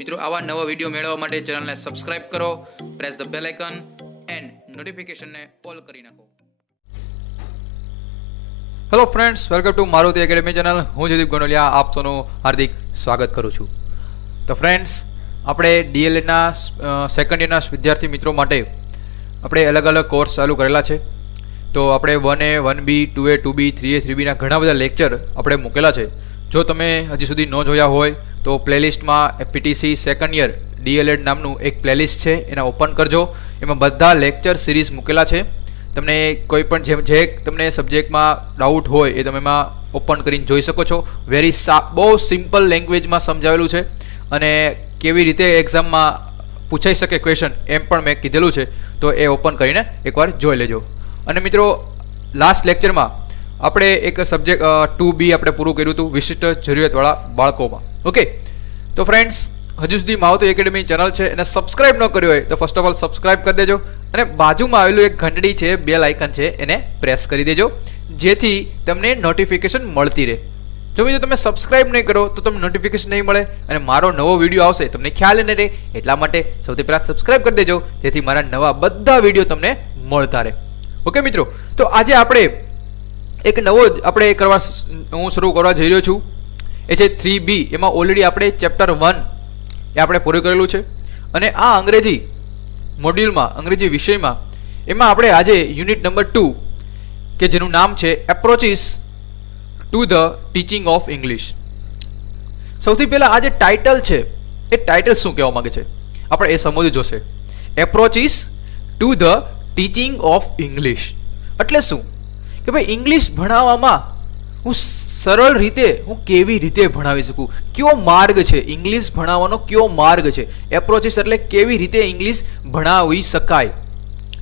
મિત્રો આવા નવા વિડીયો મેળવવા માટે ચેનલને સબસ્ક્રાઇબ કરો, press the bell icon and નોટિફિકેશનને ઓલ કરી નાખો. Hello friends, welcome to Maruti academy channel. હું જયદીપ ગોંડલિયા આપ સૌનું હાર્દિક સ્વાગત કરું છું. તો ફ્રેન્ડ્સ, આપણે ડીએલએડના સેકન્ડ યરના વિદ્યાર્થી મિત્રો માટે આપણે અલગ અલગ કોર્સ ચાલુ કરેલા છે. તો આપણે 1A 1B 2A 2B 3A 3Bના ઘણા બધા લેક્ચર આપણે મૂકેલા છે. જો તમે હજી સુધી ન જોયા હોય તો પ્લેલિસ્ટમાં પીટીસી સેકન્ડ યર ડીએલએડ નામનું એક પ્લેલિસ્ટ છે, એને ઓપન કરજો. એમાં બધા લેક્ચર સિરીઝ મૂકેલા છે. તમને કોઈ પણ જે તમને સબ્જેક્ટમાં ડાઉટ હોય એ તમે એમાં ઓપન કરીને જોઈ શકો છો. બહુ સિમ્પલ લેંગ્વેજમાં સમજાવેલું છે અને કેવી રીતે એક્ઝામમાં પૂછાઈ શકે ક્વેશ્ચન એમ પણ મેં કીધેલું છે. તો એ ઓપન કરીને એકવાર જોઈ લેજો. અને મિત્રો, લાસ્ટ લેક્ચરમાં આપણે એક સબ્જેક્ટ 2B આપણે પૂરું કર્યું હતું વિશિષ્ટ જરૂરિયાતવાળા બાળકોમાં. ઓકે, તો ફ્રેન્ડ્સ, હજુ સુધી મારુતિ એકેડમી ચેનલ છે એને સબસ્ક્રાઇબ ન કર્યો હોય તો ફર્સ્ટ ઓફ ઓલ સબસ્ક્રાઇબ કરી દેજો અને બાજુમાં આવેલું એક ઘંટડી છે, બેલ આઇકન છે, એને પ્રેસ કરી દેજો જેથી તમને નોટિફિકેશન મળતી રહે. જો મિત્રો તમે સબસ્ક્રાઇબ નહીં કરો તો તમને નોટિફિકેશન નહીં મળે અને મારો નવો વિડીયો આવશે તમને ખ્યાલ નહીં રહે. એટલા માટે સૌથી પહેલાં સબસ્ક્રાઇબ કરી દેજો જેથી મારા નવા બધા વિડીયો તમને મળતા રહે. ઓકે મિત્રો, તો આજે આપણે એક નવો હું શરૂ કરવા જઈ રહ્યો છું. એ છે 3B. એમાં ઓલરેડી આપણે ચેપ્ટર 1 એ આપણે પૂરું કરેલું છે અને આ અંગ્રેજી મોડ્યુલમાં, અંગ્રેજી વિષયમાં, એમાં આપણે આજે યુનિટ નંબર 2 કે જેનું નામ છે approaches to the teaching of English. સૌથી પહેલાં આ જે ટાઇટલ છે એ ટાઇટલ શું કહેવા માંગે છે આપણે એ સમજવું જોશે. Approaches to the teaching of English એટલે શું કે ભાઈ ઇંગ્લિશ ભણાવવામાં હું સરળ રીતે હું કેવી રીતે ભણાવી શકું, કયો માર્ગ છે ઇંગ્લિશ ભણાવવાનો, કયો માર્ગ છે. એપ્રોચીસ એટલે કેવી રીતે ઇંગ્લિશ ભણાવી શકાય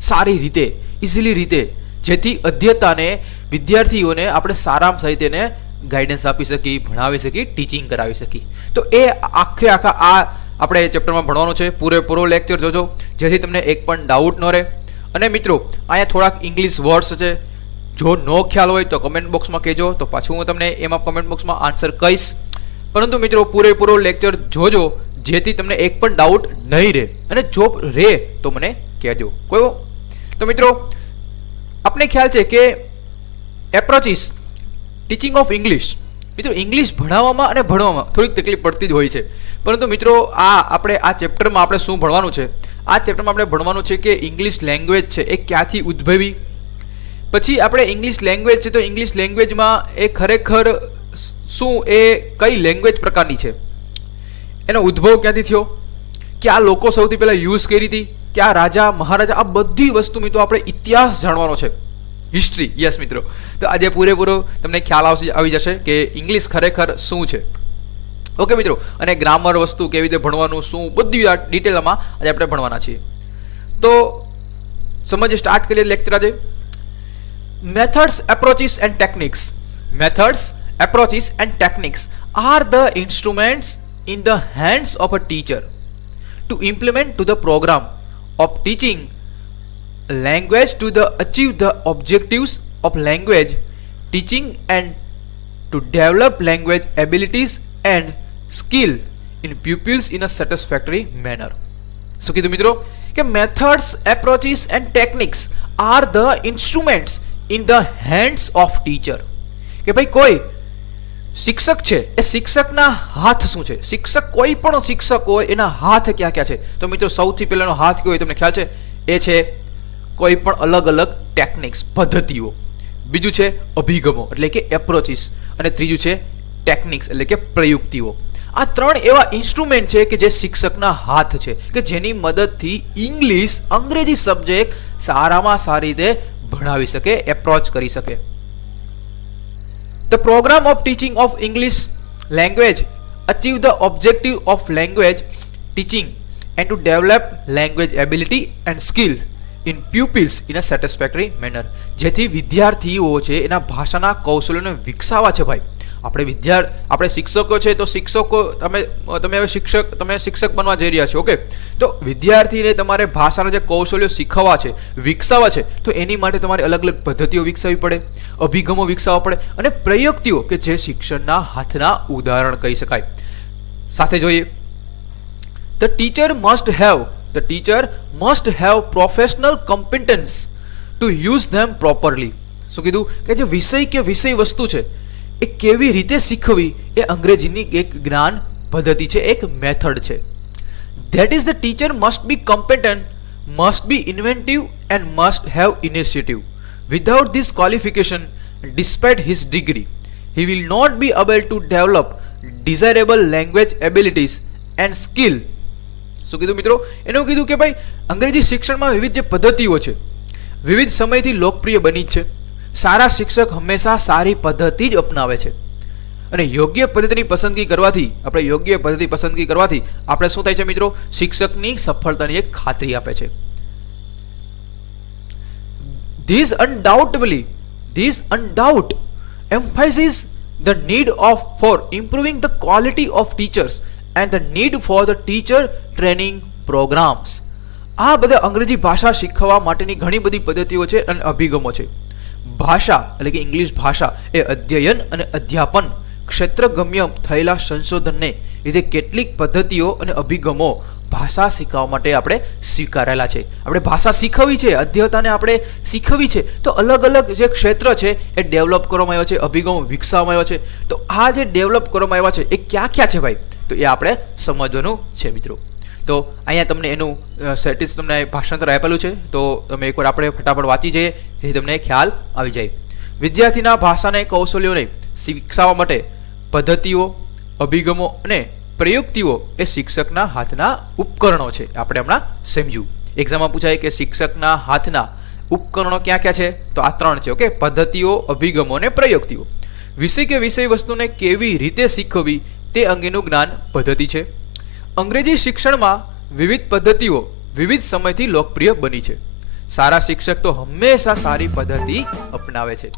સારી રીતે, ઇઝીલી રીતે, જેથી અધ્યતાને વિદ્યાર્થીઓને આપણે સારામાં સારી તેને ગાઈડન્સ આપી શકીએ, ભણાવી શકીએ, ટીચિંગ કરાવી શકીએ. તો એ આખા આ આપણે ચેપ્ટરમાં ભણવાનું છે. પૂરેપૂરો લેક્ચર જોજો જેથી તમને એક પણ ડાઉટ ન રહે. અને મિત્રો, અહીંયા થોડાક ઇંગ્લિશ વર્ડ્સ છે, જો નો ખ્યાલ હોય તો કમેન્ટ બોક્સમાં કહેજો, તો પાછું હું તમને એમાં કમેન્ટ બોક્સમાં આન્સર કહીશ. પરંતુ મિત્રો, પૂરેપૂરો લેક્ચર જોજો જેથી તમને એક પણ ડાઉટ નહીં રહે અને જો રહે તો મને કહેજો. તો મિત્રો, આપને ખ્યાલ છે કે એપ્રોચીસ ટીચિંગ ઓફ ઇંગ્લિશ, મિત્રો ઇંગ્લિશ ભણાવવામાં અને ભણવામાં થોડીક તકલીફ પડતી જ હોય છે. પરંતુ મિત્રો, આપણે આ ચેપ્ટરમાં આપણે શું ભણવાનું છે, આ ચેપ્ટરમાં આપણે ભણવાનું છે કે ઇંગ્લિશ લેંગ્વેજ છે એ ક્યાંથી ઉદ્ભવી. પછી આપણે ઇંગ્લિશ લેંગ્વેજ છે તો ઇંગ્લિશ લેંગ્વેજમાં એ ખરેખર શું, એ કઈ લેંગ્વેજ પ્રકારની છે, એનો ઉદ્ભવ ક્યાંથી થયો, ક્યાં લોકો સૌથી પહેલાં યુઝ કરી હતી, ક્યાં રાજા મહારાજા, આ બધી વસ્તુ મિત્રો આપણે ઇતિહાસ જાણવાનો છે, હિસ્ટ્રી. યસ મિત્રો, તો આજે પૂરેપૂરો તમને ખ્યાલ આવી જશે કે ઇંગ્લિશ ખરેખર શું છે. ઓકે મિત્રો, અને ગ્રામર વસ્તુ કેવી રીતે ભણવાનું, શું, બધી ડિટેલમાં આજે આપણે ભણવાના છીએ. તો સમજ સ્ટાર્ટ કરીએ લેક્ચર આજે. Methods, approaches and techniques. Methods, approaches and techniques are the instruments in the hands of a teacher to implement to the program of teaching language to achieve the objectives of language teaching and to develop language abilities and skill in pupils in a satisfactory manner. શું કીધું મિત્રો કે methods, approaches and techniques are the instruments in the hands of teacher. કે ભાઈ કોઈ શિક્ષક છે એ શિક્ષકના હાથ શું છે, શિક્ષક કોઈ પણ શિક્ષક હોય એના હાથ ક્યાં ક્યાં છે. તો મિત્રો, સૌથી પહેલાનો હાથ કયો હોય તમને ખ્યાલ છે, એ છે કોઈ પણ અલગ અલગ ટેકનિક્સ, પદ્ધતિઓ. બીજું છે અભિગમો એટલે કે એપ્રોચીસ, અને ત્રીજું છે ટેકનિક્સ એટલે કે પ્રયુક્તિઓ. આ ત્રણ એવા ઇન્સ્ટ્રુમેન્ટ છે કે જે શિક્ષકના હાથ છે કે જેની મદદથી ઇંગ્લિશ, અંગ્રેજી સબ્જેક્ટ સારામાં સારી રીતે ભણાવી શકે, એપ્રોચ કરી શકે. The program of teaching of English language achieve the objective of language teaching and to develop language ability and skill in pupils in a satisfactory manner. જેથી વિદ્યાર્થીઓ છે એના ભાષાના કૌશલ્યોને વિકસાવવા છે. ભાઈ આપણે શિક્ષકો છે તો શિક્ષકો તમે હવે શિક્ષક બનવા જઈ રહ્યા છો. ઓકે, તો વિદ્યાર્થીને તમારે ભાષાના જે કૌશલ્યો શીખવવા છે, વિકસાવવા છે, તો એની માટે તમારે અલગ અલગ પદ્ધતિઓ વિકસાવવી પડે, અભિગમો વિકસાવવા પડે અને પ્રયુક્તિઓ કે જે શિક્ષણના હાથના ઉદાહરણ કહી શકાય. સાથે જોઈએ The teacher must have professional competence to use them properly. શું કીધું કે જે વિષય વસ્તુ છે એ કેવી રીતે શીખવી એ અંગ્રેજીની એક જ્ઞાન પદ્ધતિ છે, એક મેથડ છે. That is, the teacher must be competent, must be inventive and must have initiative. Without this qualification, despite his degree, he will not be able to develop desirable language abilities and skill. શું કીધું મિત્રો? એનું કીધું કે ભાઈ અંગ્રેજી શિક્ષણમાં વિવિધ જે પદ્ધતિઓ છે વિવિધ સમયથી લોકપ્રિય બની છે. સારા શિક્ષક હંમેશા સારી પદ્ધતિ જ અપનાવે છે અને યોગ્ય પદ્ધતિ પસંદગી કરવાથી આપણે શું થાય છે મિત્રો? શિક્ષકની સફળતાની એક ખાતરી આપે છે. This undoubt emphasizes the need for improving the quality of teachers and the need for the teacher training programs. આ બધા અંગ્રેજી ભાષા શીખવા માટેની ઘણી બધી પદ્ધતિઓ છે અને અભિગમો છે. ભાષા એટલે કે ઇંગ્લિશ ભાષા એ અધ્યયન અને અધ્યાપન ક્ષેત્રગમ્ય થયેલા સંશોધનને લીધે કેટલીક પદ્ધતિઓ અને અભિગમો ભાષા શીખવા માટે આપણે સ્વીકારેલા છે. આપણે ભાષા શીખવી છે, અધ્યયતાને આપણે શીખવી છે, તો અલગ અલગ જે ક્ષેત્ર છે એ ડેવલપ કરવામાં આવ્યા છે, અભિગમો વિકસાવવામાં આવ્યા છે. તો આ જે ડેવલપ કરવામાં આવ્યા છે એ ક્યાં છે ભાઈ? તો એ આપણે સમજવાનું છે મિત્રો. તો અહીંયા તમને એનું સેટિસ તમને ભાષાંતર આપેલું છે, તો તમે એકવાર આપણે ફટાફટ વાંચી જઈએ એ તમને ખ્યાલ આવી જાય. વિદ્યાર્થીના ભાષાને કૌશલ્યોને વિકસાવવા માટે પદ્ધતિઓ, અભિગમો અને પ્રયુક્તિઓ એ શિક્ષકના હાથના ઉપકરણો છે. આપણે હમણાં સમજ્યું. એક્ઝામમાં પૂછાય કે શિક્ષકના હાથના ઉપકરણો ક્યાં છે? તો આ 3 છે. ઓકે, પદ્ધતિઓ, અભિગમો અને પ્રયુક્તિઓ. વિષય વસ્તુને કેવી રીતે શીખવવી તે અંગેનું જ્ઞાન પદ્ધતિ છે. અંગ્રેજી શિક્ષણમાં વિવિધ પદ્ધતિઓ વિવિધ સમયથી લોકપ્રિય બની છે. સારા શિક્ષક તો હંમેશા સારી પદ્ધતિ અપનાવે છે.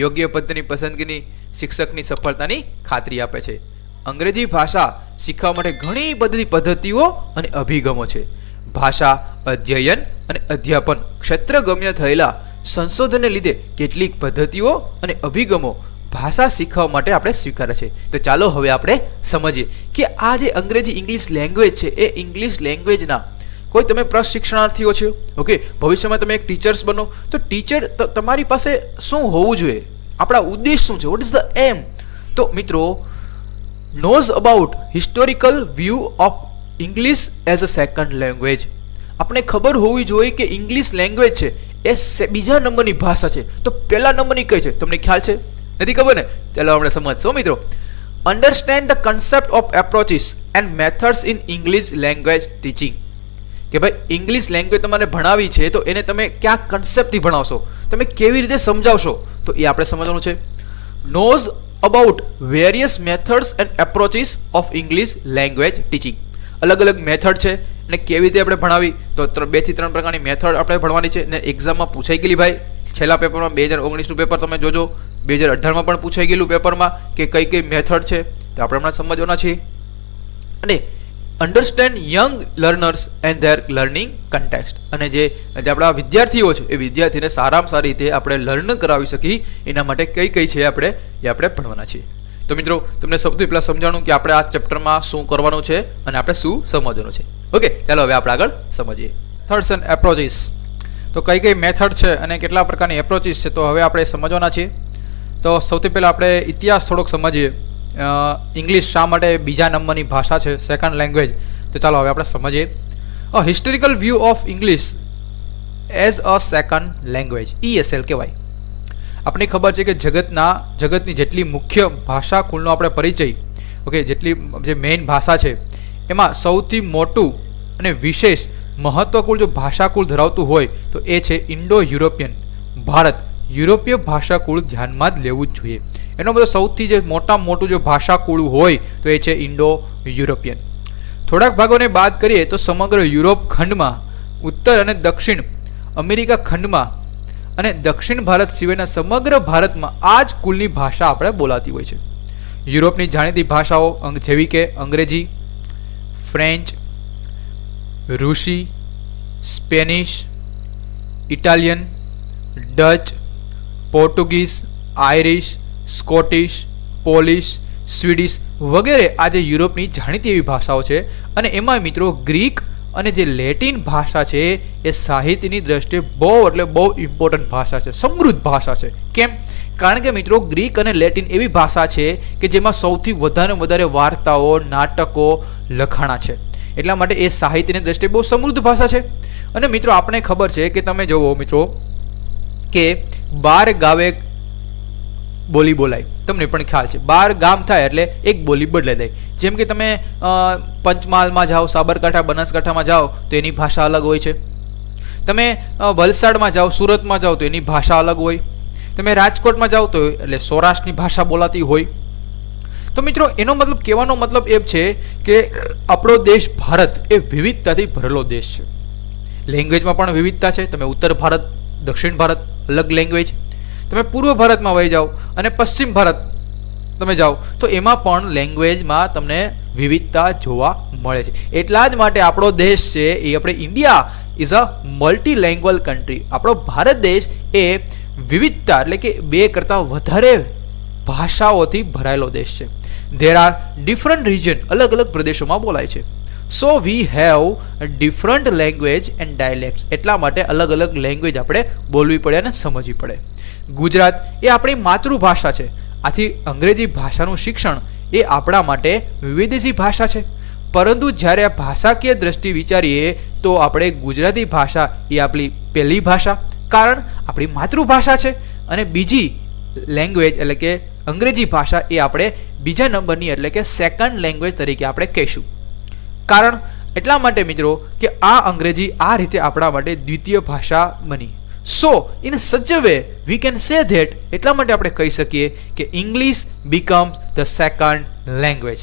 યોગ્ય પદ્ધતિની પસંદગીની શિક્ષકની સફળતાની ખાતરી આપે છે. અંગ્રેજી ભાષા શીખવા માટે ઘણી બધી પદ્ધતિઓ અને અભિગમો છે. ભાષા અધ્યયન અને અધ્યાપન ક્ષેત્રગમ્ય થયેલા સંશોધનને લીધે કેટલીક પદ્ધતિઓ અને અભિગમો ભાષા શીખવા માટે આપણે સ્વીકારે છે. તો ચાલો હવે આપણે સમજીએ કે આ જે અંગ્રેજી ઇંગ્લિશ લેંગ્વેજ છે એ ઇંગ્લિશ લેંગ્વેજના કોઈ તમે પ્રશિક્ષણાર્થીઓ છો, ઓકે, ભવિષ્યમાં તમે એક ટીચર્સ બનો, તો ટીચર તમારી પાસે શું હોવું જોઈએ? આપણા ઉદ્દેશ શું છે? વોટ ઇઝ ધ એમ? તો મિત્રો, knows about historical view of English as a second language. આપણે ખબર હોવી જોઈએ કે ઇંગ્લિશ લેંગ્વેજ છે એ બીજા નંબરની ભાષા છે. તો પહેલા નંબરની કઈ છે? તમને ખ્યાલ છે? નથી ખબર ને? ચાલો આપણે સમજશો મિત્રો. Understand the concept of approaches and methods in English language teaching. કે ભાઈ ઇંગ્લિશ લેંગ્વેજ તમારે ભણાવી છે તો એને તમે કયા કન્સેપ્ટથી ભણાવશો, તમે કેવી રીતે સમજાવશો, તો એ આપણે સમજવાનું છે. Knows about various methods and approaches of English language teaching. અલગ અલગ મેથડ છે અને કેવી રીતે આપણે ભણાવી, તો 2 થી 3 પ્રકારની મેથડ આપણે ભણવાની છે. અને એક્ઝામમાં પૂછાઈ ગયેલી ભાઈ છેલ્લા પેપરમાં 2019નું પેપર તમે જોજો, 2018માં પણ પૂછાઈ ગયેલું પેપરમાં કે કઈ મેથડ છે, તો આપણે હમણાં સમજવાના છીએ. અને understand young learners and there learning context. અને જે આપણા વિદ્યાર્થીઓ છે એ વિદ્યાર્થીને સારામાં સારી રીતે આપણે લર્ન કરાવી શકીએ એના માટે કઈ છે આપણે ભણવાના છીએ. તો મિત્રો, તમને સૌથી પહેલાં સમજાણું કે આપણે આ ચેપ્ટરમાં શું કરવાનું છે અને આપણે શું સમજવાનું છે. ઓકે, ચાલો હવે આપણે આગળ સમજીએ. Methods and approaches. તો કઈ મેથડ છે અને કેટલા પ્રકારની એપ્રોચીસ છે, તો હવે આપણે સમજવાના છીએ. તો સૌથી પહેલાં આપણે ઇતિહાસ થોડોક સમજીએ. ઇંગ્લિશ શા માટે બીજા નંબરની ભાષા છે, સેકન્ડ લેંગ્વેજ? તો ચાલો હવે આપણે સમજીએ. A historical view of English as a second language, ESL કહેવાય. આપણને ખબર છે કે જગતની જેટલી મુખ્ય ભાષા કુળનો આપણે પરિચય, ઓકે, જેટલી જે મેઇન ભાષા છે એમાં સૌથી મોટું અને વિશેષ મહત્વકુળ જો ભાષાકુળ ધરાવતું હોય તો એ છે ઇન્ડો યુરોપિયન. ભારત યુરોપીય ભાષાકુળ ધ્યાનમાં જ લેવું જ જોઈએ. એનો બધો સૌથી જે મોટું જો ભાષાકુળ હોય તો એ છે ઇન્ડો યુરોપિયન. થોડાક ભાગોને બાદ કરીએ તો સમગ્ર યુરોપ ખંડમાં, ઉત્તર અને દક્ષિણ અમેરિકા ખંડમાં અને દક્ષિણ ભારત સિવાયના સમગ્ર ભારતમાં આ જ કુલની ભાષા આપણે બોલાતી હોય છે. યુરોપની જાણીતી ભાષાઓ જેવી કે અંગ્રેજી, ફ્રેન્ચ, રૂસી, Spanish, Italian, Dutch, Portuguese, Irish, Scottish, Polish, Swedish વગેરે આ જે યુરોપની જાણીતી એવી ભાષાઓ છે. અને એમાં મિત્રો ગ્રીક અને જે લેટિન ભાષા છે એ સાહિત્યની દ્રષ્ટિએ બહુ એટલે બહુ ઇમ્પોર્ટન્ટ ભાષા છે, સમૃદ્ધ ભાષા છે. કેમ? કારણ કે મિત્રો ગ્રીક અને લેટિન એવી ભાષા છે કે જેમાં સૌથી વધારે વાર્તાઓ, નાટકો લખાણા છે. એટલા માટે એ સાહિત્યની દ્રષ્ટિએ બહુ સમૃદ્ધ ભાષા છે. અને મિત્રો આપણે ખબર છે કે તમે જુઓ મિત્રો કે 12 ગાવે બોલી બોલાય, તમને પણ ખ્યાલ છે 12 ગામ થાય એટલે એક બોલી બદલાઈ જાય. જેમ કે તમે પંચમહાલમાં જાઓ, સાબરકાંઠા, બનાસકાંઠામાં જાઓ તો એની ભાષા અલગ હોય છે. તમે વલસાડમાં જાઓ, સુરતમાં જાઓ તો એની ભાષા અલગ હોય. તમે રાજકોટમાં જાઓ તો એટલે સૌરાષ્ટ્રની ભાષા બોલાતી હોય. તો મિત્રો એનો મતલબ કહેવાનો મતલબ એ છે કે આપણો દેશ ભારત એ વિવિધતાથી ભરેલો દેશ છે. લેંગ્વેજમાં પણ વિવિધતા છે. તમે ઉત્તર ભારત, દક્ષિણ ભારત અલગ લેંગ્વેજ, તમે પૂર્વ ભારતમાં વહી જાઓ અને પશ્ચિમ ભારત તમે જાઓ તો એમાં પણ લેંગ્વેજમાં તમને વિવિધતા જોવા મળે છે. એટલા જ માટે આપણો દેશ છે એ આપણે India is a multi language country. આપણો ભારત દેશ એ વિવિધતા એટલે કે 2 કરતાં વધારે ભાષાઓથી ભરાયેલો દેશ છે. ધેર આર ડિફરન્ટ રિજન, અલગ અલગ પ્રદેશોમાં બોલાય છે. So we have different language and dialects. એટલા માટે અલગ અલગ લેંગ્વેજ આપણે બોલવી પડે અને સમજવી પડે. ગુજરાત એ આપણી માતૃભાષા છે. આથી અંગ્રેજી ભાષાનું શિક્ષણ એ આપણા માટે વિદેશી ભાષા છે. પરંતુ જ્યારે આ ભાષાકીય દ્રષ્ટિ વિચારીએ તો આપણે ગુજરાતી ભાષા એ આપણી પહેલી ભાષા, કારણ આપણી માતૃભાષા છે. અને બીજી લેંગ્વેજ એટલે કે અંગ્રેજી ભાષા એ આપણે બીજા નંબરની એટલે કે સેકન્ડ લેંગ્વેજ તરીકે આપણે કહીશું. કારણ એટલા માટે મિત્રો કે આ અંગ્રેજી આ રીતે આપણા માટે દ્વિતીય ભાષા બની. સો in such a way we can say that, એટલા માટે આપણે કહી શકીએ કે English becomes the second language.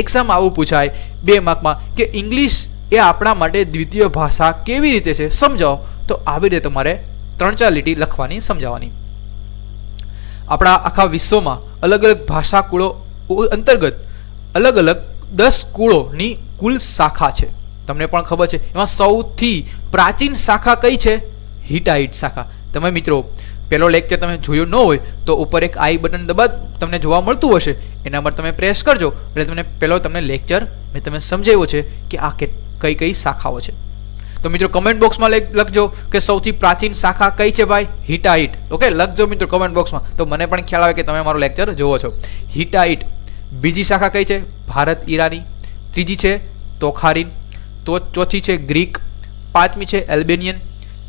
Exam આવું પૂછાય 2 માર્કમાં કે ઇંગ્લિશ એ આપણા માટે દ્વિતીય ભાષા કેવી રીતે છે સમજાવો, તો આવી રીતે તમારે 3-4 લીટી લખવાની, સમજાવવાની. આપણા આખા વિશ્વમાં અલગ અલગ ભાષા કુળો અંતર્ગત અલગ અલગ 10 કુળોની કુલ શાખા છે. તમને પણ ખબર છે એમાં સૌથી પ્રાચીન શાખા કઈ છે? હિટાઇટ શાખા. તમે મિત્રો પહેલો લેક્ચર તમે જોયો ન હોય તો ઉપર એક આઈ બટન દબા તમને જોવા મળતું હશે, એના પર તમે પ્રેસ કરજો એટલે તમને પહેલો તમને લેક્ચર મેં તમે સમજાવ્યો છે કે આ કઈ કઈ શાખાઓ છે. તો મિત્રો કમેન્ટ બોક્સમાં લખજો કે સૌથી પ્રાચીન શાખા કઈ છે ભાઈ? હિટાઇટ. ઓકે, લખજો મિત્રો કમેન્ટ બોક્સમાં, તો મને પણ ખ્યાલ આવે કે તમે મારો લેક્ચર જોવો છો. હિટાઇટ. બીજી શાખા કઈ છે? ભારત ઈરાની. ત્રીજી છે તોખારીન. તો ચોથી છે ગ્રીક. પાંચમી છે એલ્બેનિયન.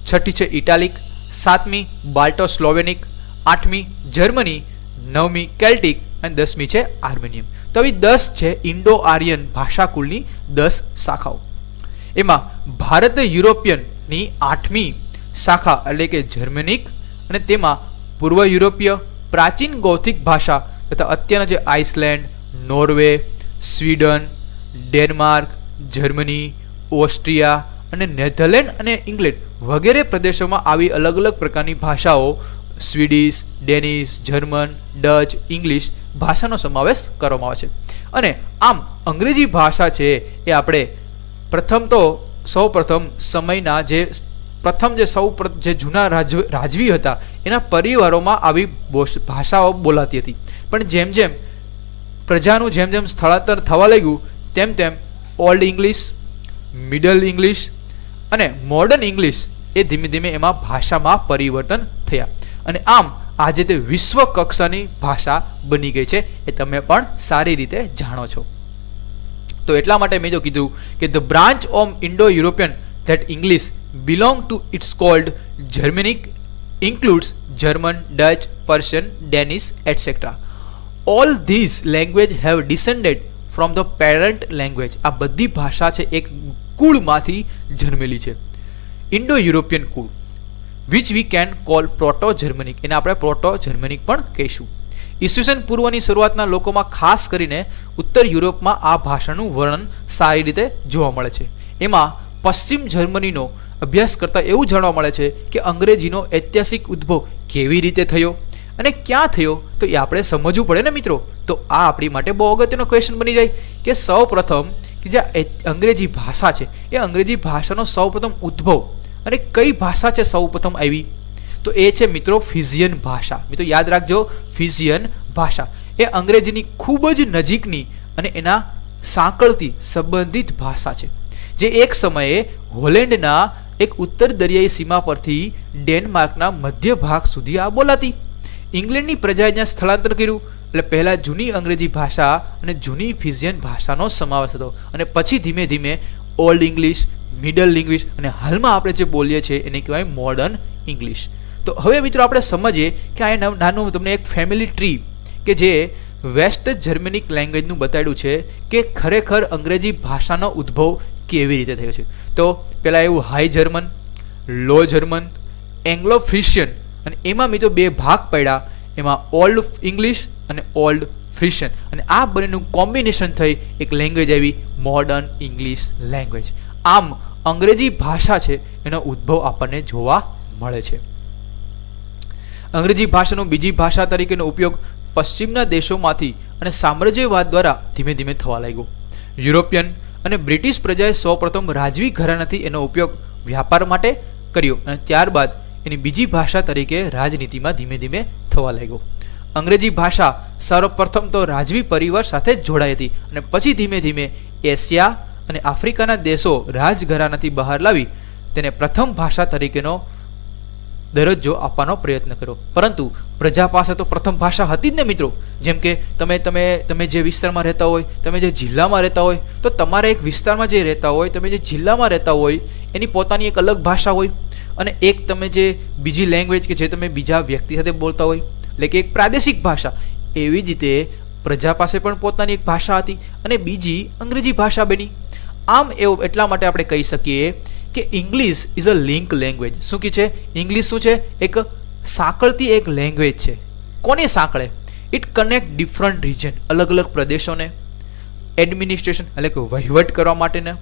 છઠ્ઠી છે ઇટાલિક. સાતમી બાલ્ટો સ્લોવેનિક. આઠમી જર્મની. નવમી કેલ્ટિક અને 10મી છે આર્મેનિયન. તો આવી 10 છે ઇન્ડો આર્યન ભાષા કુળની 10 શાખાઓ. એમાં ભારત યુરોપિયનની 8મી શાખા એટલે કે જર્મેનિક, અને તેમાં પૂર્વ યુરોપીય, પ્રાચીન ગોથિક ભાષા તથા અત્યારના જે Iceland, Norway, Sweden, Denmark, Germany, Austria અને નેધરલેન્ડ અને ઇંગ્લેન્ડ વગેરે પ્રદેશોમાં આવી અલગ અલગ પ્રકારની ભાષાઓ Swedish, Danish, German, Dutch, English ભાષાનો સમાવેશ કરવામાં આવે છે. અને આમ અંગ્રેજી ભાષા છે એ આપણે સૌપ્રથમ સમયના જે જૂના રાજવી હતા એના પરિવારોમાં આવી ભાષાઓ બોલાતી હતી. પણ જેમ જેમ પ્રજાનું જેમ સ્થળાંતર થવા લાગ્યું તેમ તેમ ઓલ્ડ ઇંગ્લિશ, મિડલ ઇંગ્લિશ અને મોડર્ન ઇંગ્લિશ એ ધીમે ધીમે એમાં ભાષામાં પરિવર્તન થયા. અને આમ આજે તે વિશ્વ કક્ષાની ભાષા બની ગઈ છે, એ તમે પણ સારી રીતે જાણો છો. તો એટલા માટે મેં જો કીધું કે the branch of Indo European that English belong to it's called Germanic includes German, Dutch, Persian, Danish, etc. All these languages have descended from the parent language. આ બધી ભાષા છે એક કુળમાંથી જન્મેલી છે, ઇન્ડો યુરોપિયન કુળ, which we can call proto Germanic. એને આપણે proto જર્મનિક પણ કહીશું. ઈસવીસન પૂર્વની શરૂઆતના લોકોમાં ખાસ કરીને ઉત્તર યુરોપમાં આ ભાષાનું વર્ણન સારી રીતે જોવા મળે છે. એમાં પશ્ચિમ જર્મનીનો અભ્યાસ કરતાં એવું જાણવા મળે છે કે અંગ્રેજીનો ઐતિહાસિક ઉદ્ભવ કેવી રીતે થયો અને ક્યાં થયો, તો એ આપણે સમજવું પડે ને મિત્રો. તો આ આપણી માટે બહુ અગત્યનો ક્વેશ્ચન બની જાય કે સૌપ્રથમ કે જે અંગ્રેજી ભાષા છે એ અંગ્રેજી ભાષાનો સૌપ્રથમ ઉદ્ભવ અને કઈ ભાષા છે સૌપ્રથમ આવી, તો એ છે મિત્રો ફિઝિયન ભાષા. મિત્રો યાદ રાખજો, ફિઝિયન ભાષા એ અંગ્રેજીની ખૂબ જ નજીકની અને એના સાંકળથી સંબંધિત ભાષા છે, જે એક સમયે હોલેન્ડના એક ઉત્તર દરિયાઈ સીમા પરથી ડેનમાર્કના મધ્ય ભાગ સુધી આ બોલાતી. ઇંગ્લેન્ડની પ્રજાએ જ્યાં સ્થળાંતર કર્યું એટલે પહેલાં જૂની અંગ્રેજી ભાષા અને જૂની ફિઝિયન ભાષાનો સમાવેશ હતો, અને પછી ધીમે ધીમે ઓલ્ડ ઇંગ્લિશ, મિડલ ઇંગ્લિશ અને હાલમાં આપણે જે બોલીએ છીએ એને કહેવાય મોડર્ન ઇંગ્લિશ. તો હવે મિત્રો આપણે સમજીએ કે આ નાનું તમને એક ફેમિલી ટ્રી કે જે વેસ્ટ જર્મેનિક લેંગ્વેજનું બતાડ્યું છે કે ખરેખર અંગ્રેજી ભાષાનો ઉદ્ભવ કેવી રીતે થયો છે. તો પહેલાં એવું હાઈ જર્મન, લો જર્મન, એંગ્લો ફ્રિશિયન, અને એમાં મિત્રો બે ભાગ પડ્યા, એમાં ઓલ્ડ ઇંગ્લિશ અને ઓલ્ડ ફ્રિશિયન, અને આ બંનેનું કોમ્બિનેશન થઈ એક લેંગ્વેજ આવી મોડર્ન ઇંગ્લિશ લેંગ્વેજ. આમ અંગ્રેજી ભાષા છે એનો ઉદ્ભવ આપણને જોવા મળે છે. અંગ્રેજી ભાષાનો બીજી ભાષા તરીકેનો ઉપયોગ પશ્ચિમના દેશોમાંથી અને સામ્રાજ્યવાદ દ્વારા ધીમે ધીમે થવા લાગ્યો. યુરોપિયન અને બ્રિટિશ પ્રજાએ સૌપ્રથમ રાજવી ઘરાનાથી એનો ઉપયોગ વ્યાપાર માટે કર્યો, અને ત્યારબાદ એની બીજી ભાષા તરીકે રાજનીતિમાં ધીમે ધીમે થવા લાગ્યો. અંગ્રેજી ભાષા સર્વપ્રથમ તો રાજવી પરિવાર સાથે જ જોડાઈ હતી, અને પછી ધીમે ધીમે એશિયા અને આફ્રિકાના દેશો રાજઘરાનાથી બહાર લાવી તેને પ્રથમ ભાષા તરીકેનો દરજ્જો આપવાનો પ્રયત્ન કર્યો. પરંતુ પ્રજા પાસે તો પ્રથમ ભાષા હતી જ ને મિત્રો. જેમ કે તમે જે વિસ્તારમાં રહેતા હોય, તમે જે જિલ્લામાં રહેતા હોય, તો તમારે એક વિસ્તારમાં જે રહેતા હોય, તમે જે જિલ્લામાં રહેતા હોય એની પોતાની એક અલગ ભાષા હોય, અને એક તમે જે બીજી લેંગ્વેજ કે જે તમે બીજા વ્યક્તિ સાથે બોલતા હોય, એટલે કે એક પ્રાદેશિક ભાષા. એવી જ રીતે પ્રજા પાસે પણ પોતાની એક ભાષા હતી અને બીજી અંગ્રેજી ભાષા બની. આમ એવું એટલા માટે આપણે કહી શકીએ કે English is a link language. શું કે છે ઇંગ્લિશ? શું છે? એક સાંકળતી એક લેંગ્વેજ છે. કોને સાંકળે? ઇટ કનેક્ટ ડિફરન્ટ રિજન, અલગ અલગ પ્રદેશોને, એડમિનિસ્ટ્રેશન એટલે કે વહીવટ કરવા માટેને,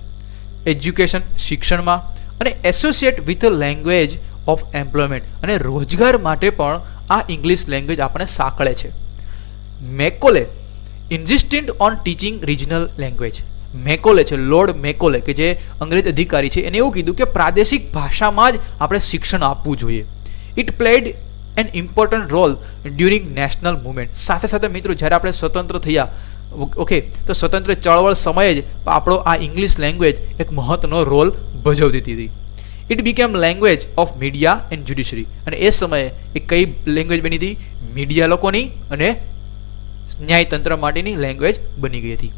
એજ્યુકેશન શિક્ષણમાં, અને associate with language of employment અને રોજગાર માટે પણ આ ઇંગ્લિશ લેંગ્વેજ આપણે સાંકળે છે. Macaulay ઇન્સિસ્ટેડ on teaching regional language. Macaulay છે, લોર્ડ મેકોલે, કે જે અંગ્રેજ અધિકારી છે, એને એવું કીધું કે પ્રાદેશિક ભાષામાં જ આપણે શિક્ષણ આપવું જોઈએ. It played an important role during national movement. સાથે સાથે મિત્રો જ્યારે આપણે સ્વતંત્ર થયા, ઓકે, તો સ્વતંત્ર ચળવળ સમયે જ આપણો આ ઇંગ્લિશ લેંગ્વેજ એક મહત્વનો રોલ ભજવતી હતી. It became language of media and judiciary. અને એ સમયે એ કઈ લેંગ્વેજ બની હતી? મીડિયા લોકોની અને ન્યાયતંત્ર માટેની લેંગ્વેજ બની ગઈ હતી.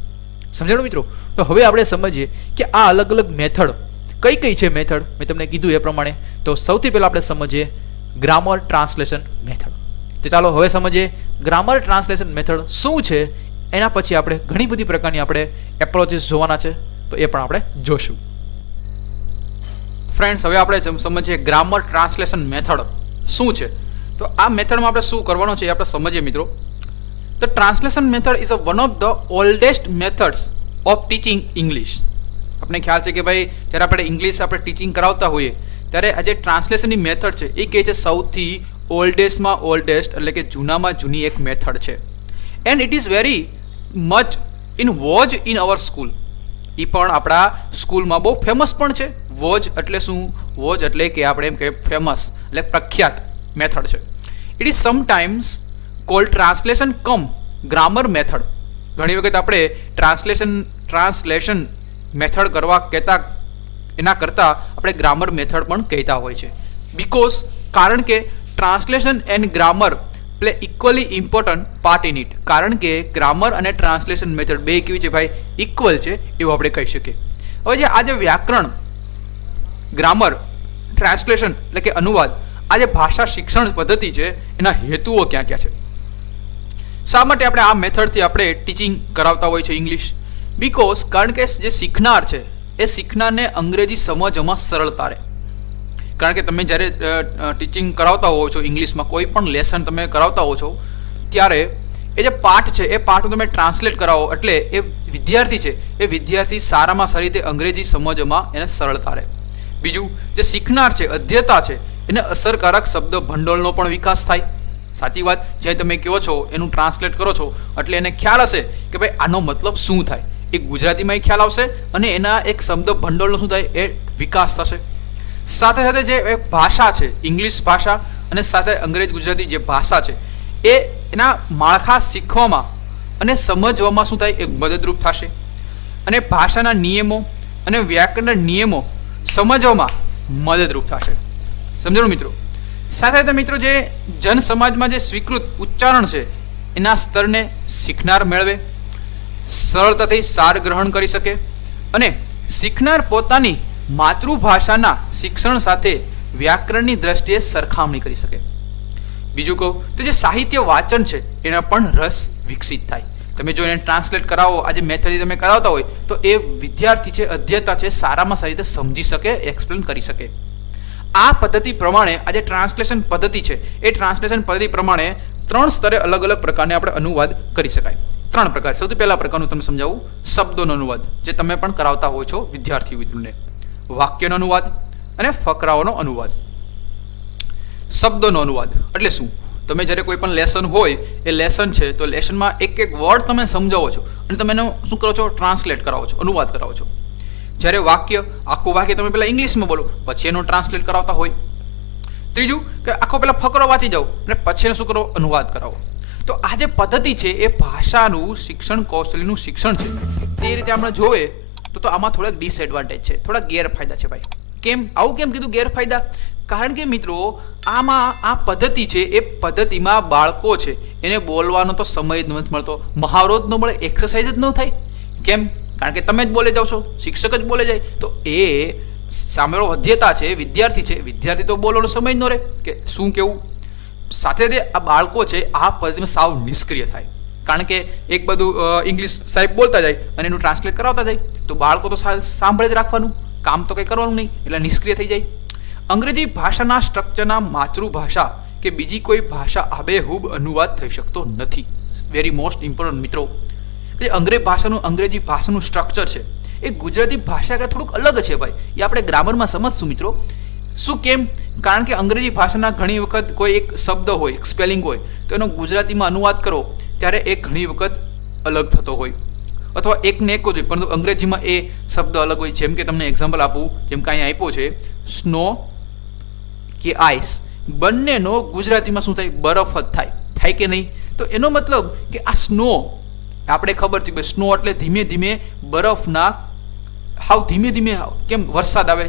સમજાણું મિત્રો? તો હવે આપણે સમજીએ કે આ અલગ અલગ મેથડ કઈ કઈ છે. મેથડ મેં તમને કીધું એ પ્રમાણે. તો સૌથી પહેલાં આપણે સમજીએ ગ્રામર ટ્રાન્સલેશન મેથડ. તો ચાલો હવે સમજીએ ગ્રામર ટ્રાન્સલેશન મેથડ શું છે. એના પછી આપણે ઘણી બધી પ્રકારની આપણે એપ્રોચીસ જોવાના છે, તો એ પણ આપણે જોશું. ફ્રેન્ડ્સ, હવે આપણે સમજીએ ગ્રામર ટ્રાન્સલેશન મેથડ શું છે. તો આ મેથડમાં આપણે શું કરવાનું છે એ આપણે સમજીએ મિત્રો. The translation method is one of the oldest methods of teaching English. આપણે ખ્યાલ છે કે ભાઈ જ્યારે આપણે ઇંગ્લિશ આપણે ટીચિંગ કરાવતા હોઈએ ત્યારે આ જે ટ્રાન્સલેશનની મેથડ છે એ કહે છે સૌથી ઓલ્ડેસ્ટમાં ઓલ્ડેસ્ટ એટલે કે જૂનામાં જૂની એક મેથડ છે. And it is very much in vogue in our school. એ પણ આપણા સ્કૂલમાં બહુ ફેમસ પણ છે. વોજ એટલે શું? વોજ એટલે કે આપણે એમ કહીએ ફેમસ એટલે પ્રખ્યાત મેથડ છે. It is sometimes called translation cum grammar method. ઘણી વખત આપણે ટ્રાન્સલેશન મેથડ કરવા કહેતા એના કરતાં આપણે ગ્રામર મેથડ પણ કહેતા હોય છે. બીકોઝ કારણ કે translation and grammar play equally important part in it. કારણ કે ગ્રામર અને ટ્રાન્સલેશન મેથડ બે કેવી છે ભાઈ? ઇક્વલ છે એવું આપણે કહી શકીએ. હવે જે આ જે વ્યાકરણ, ગ્રામર, ટ્રાન્સલેશન એટલે કે અનુવાદ, આ જે ભાષા શિક્ષણ પદ્ધતિ છે એના હેતુઓ ક્યાં ક્યાં છે? શા માટે આપણે આ મેથડથી આપણે ટીચિંગ કરાવતા હોય છે ઇંગ્લિશ? બીકોઝ કારણ કે જે શીખનાર છે એ શીખનારને અંગ્રેજી સમજવામાં સરળતા રહે. કારણ કે તમે જ્યારે ટીચિંગ કરાવતા હોવ છો ઇંગ્લિશમાં, કોઈ પણ લેસન તમે કરાવતા હો છો ત્યારે એ જે પાઠ છે એ પાઠ તમે ટ્રાન્સલેટ કરાવો એટલે એ વિદ્યાર્થી છે એ વિદ્યાર્થી સારામાં સારી રીતે અંગ્રેજી સમજવામાં એને સરળતા રહે. બીજું, જે શીખનાર છે, અધ્યતા છે, એને અસરકારક શબ્દ ભંડોળનો પણ વિકાસ થાય. સાચી વાત. જે તમે કહો છો એનું ટ્રાન્સલેટ કરો છો એટલે એને ખ્યાલ હશે કે ભાઈ આનો મતલબ શું થાય. એક ગુજરાતીમાં ખ્યાલ આવશે અને એના એક શબ્દ ભંડોળનો શું થાય એ વિકાસ થશે. સાથે સાથે જે ભાષા છે ઇંગ્લિશ ભાષા અને સાથે અંગ્રેજ ગુજરાતી જે ભાષા છે એ એના માળખા શીખવામાં અને સમજવામાં શું થાય, એ મદદરૂપ થશે. અને ભાષાના નિયમો અને વ્યાકરણના નિયમો સમજવામાં મદદરૂપ થશે. સમજાણું મિત્રો? સાથે સાથે મિત્રો જે જન સમાજમાં જે સ્વીકૃત ઉચ્ચારણ છે એના સ્તરને શીખનાર મેળવે, સરળતાથી સાર ગ્રહણ કરી શકે અને શીખનાર પોતાની માતૃભાષાના શિક્ષણ સાથે વ્યાકરણની દ્રષ્ટિએ સરખામણી કરી શકે. બીજું કહું તો જે સાહિત્ય વાંચન છે એના પણ રસ વિકસિત થાય. તમે જો એને ટ્રાન્સલેટ કરાવો, આજે મેથડથી તમે કરાવતા હોય તો એ વિદ્યાર્થી છે, અધ્યતા છે, સારામાં સારી રીતે સમજી શકે, એક્સપ્લેન કરી શકે. આ પદ્ધતિ પ્રમાણે આ જે ટ્રાન્સલેશન પદ્ધતિ છે એ ટ્રાન્સલેશન પદ્ધતિ પ્રમાણે 3 સ્તરે અલગ અલગ પ્રકારને આપણે અનુવાદ કરી શકાય. 3 પ્રકાર. સૌથી પહેલા પ્રકારનું તમને સમજાવું, શબ્દોનો અનુવાદ, જે તમે પણ કરાવતા હોય છો વિદ્યાર્થી મિત્રોને. વાક્યનો અનુવાદ અને ફકરાઓનો અનુવાદ. શબ્દોનો અનુવાદ એટલે શું? તમે જ્યારે કોઈ પણ લેસન હોય, એ લેસન છે તો લેસનમાં એક એક વર્ડ તમે સમજાવો છો અને તમે એનો શું કરો છો, ટ્રાન્સલેટ કરાવો છો, અનુવાદ કરાવો છો. જ્યારે વાક્ય, આખું વાક્ય તમે પહેલાં ઇંગ્લિશમાં બોલો, પછી એનો ટ્રાન્સલેટ કરાવતા હોય. ત્રીજું કે આખો પહેલાં ફકરો વાંચી જાઓ અને પછી એનો શું કરો, અનુવાદ કરાવો. તો આ જે પદ્ધતિ છે એ ભાષાનું શિક્ષણ કૌશલ્યનું શિક્ષણ છે. તે રીતે આપણે જોવે તો આમાં થોડાક ડિસએડવાન્ટેજ છે, થોડા ગેરફાયદા છે ભાઈ. કેમ આવું કેમ કીધું ગેરફાયદા? કારણ કે મિત્રો આમાં આ પદ્ધતિ છે એ પદ્ધતિમાં બાળકો છે એને બોલવાનો તો સમય જ નથી મળતો, મહાવરો જ ન મળે, એક્સરસાઇઝ જ ન થાય. કેમ? કારણ કે તમે જ બોલે જાઓ છો, શિક્ષક જ બોલે જાય, તો એ સામેનો અધ્યતા છે, વિદ્યાર્થી તો બોલવાનો સમય જ ન રહે કે શું કેવું. સાથે સાથે આ બાળકો છે આ પદ્ધતિમાં સાવ નિષ્ક્રિય થાય. કારણ કે એક બધું ઇંગ્લિશ સાહેબ બોલતા જાય અને એનું ટ્રાન્સલેટ કરાવતા જાય, તો બાળકો તો સાંભળે જ રાખવાનું, કામ તો કંઈ કરવાનું નહીં, એટલે નિષ્ક્રિય થઈ જાય. અંગ્રેજી ભાષાના સ્ટ્રક્ચરના માતૃભાષા કે બીજી કોઈ ભાષા આબેહૂબ અનુવાદ થઈ શકતો નથી. વેરી મોસ્ટ ઇમ્પોર્ટન્ટ મિત્રો, કે અંગ્રેજી ભાષાનું સ્ટ્રક્ચર છે એ ગુજરાતી ભાષા કરતાં થોડુંક અલગ છે ભાઈ. એ આપણે ગ્રામરમાં સમજશું મિત્રો. શું કેમ? કારણ કે અંગ્રેજી ભાષાના ઘણી વખત કોઈ એક શબ્દ હોય, એક સ્પેલિંગ હોય, તો એનો ગુજરાતીમાં અનુવાદ કરો ત્યારે એ ઘણી વખત અલગ થતો હોય, અથવા એકને એક જ હોય પરંતુ અંગ્રેજીમાં એ શબ્દ અલગ હોય. જેમ કે તમને એક્ઝામ્પલ આપું, જેમ કે અહીંયા આપ્યો છે સ્નો કે આઈસ, બંનેનો ગુજરાતીમાં શું થાય, બરફ જ થાય કે નહીં? તો એનો મતલબ કે આ સ્નો, આપણે ખબર છે કે સ્નો એટલે ધીમે ધીમે બરફના ધીમે ધીમે કેમ વરસાદ આવે,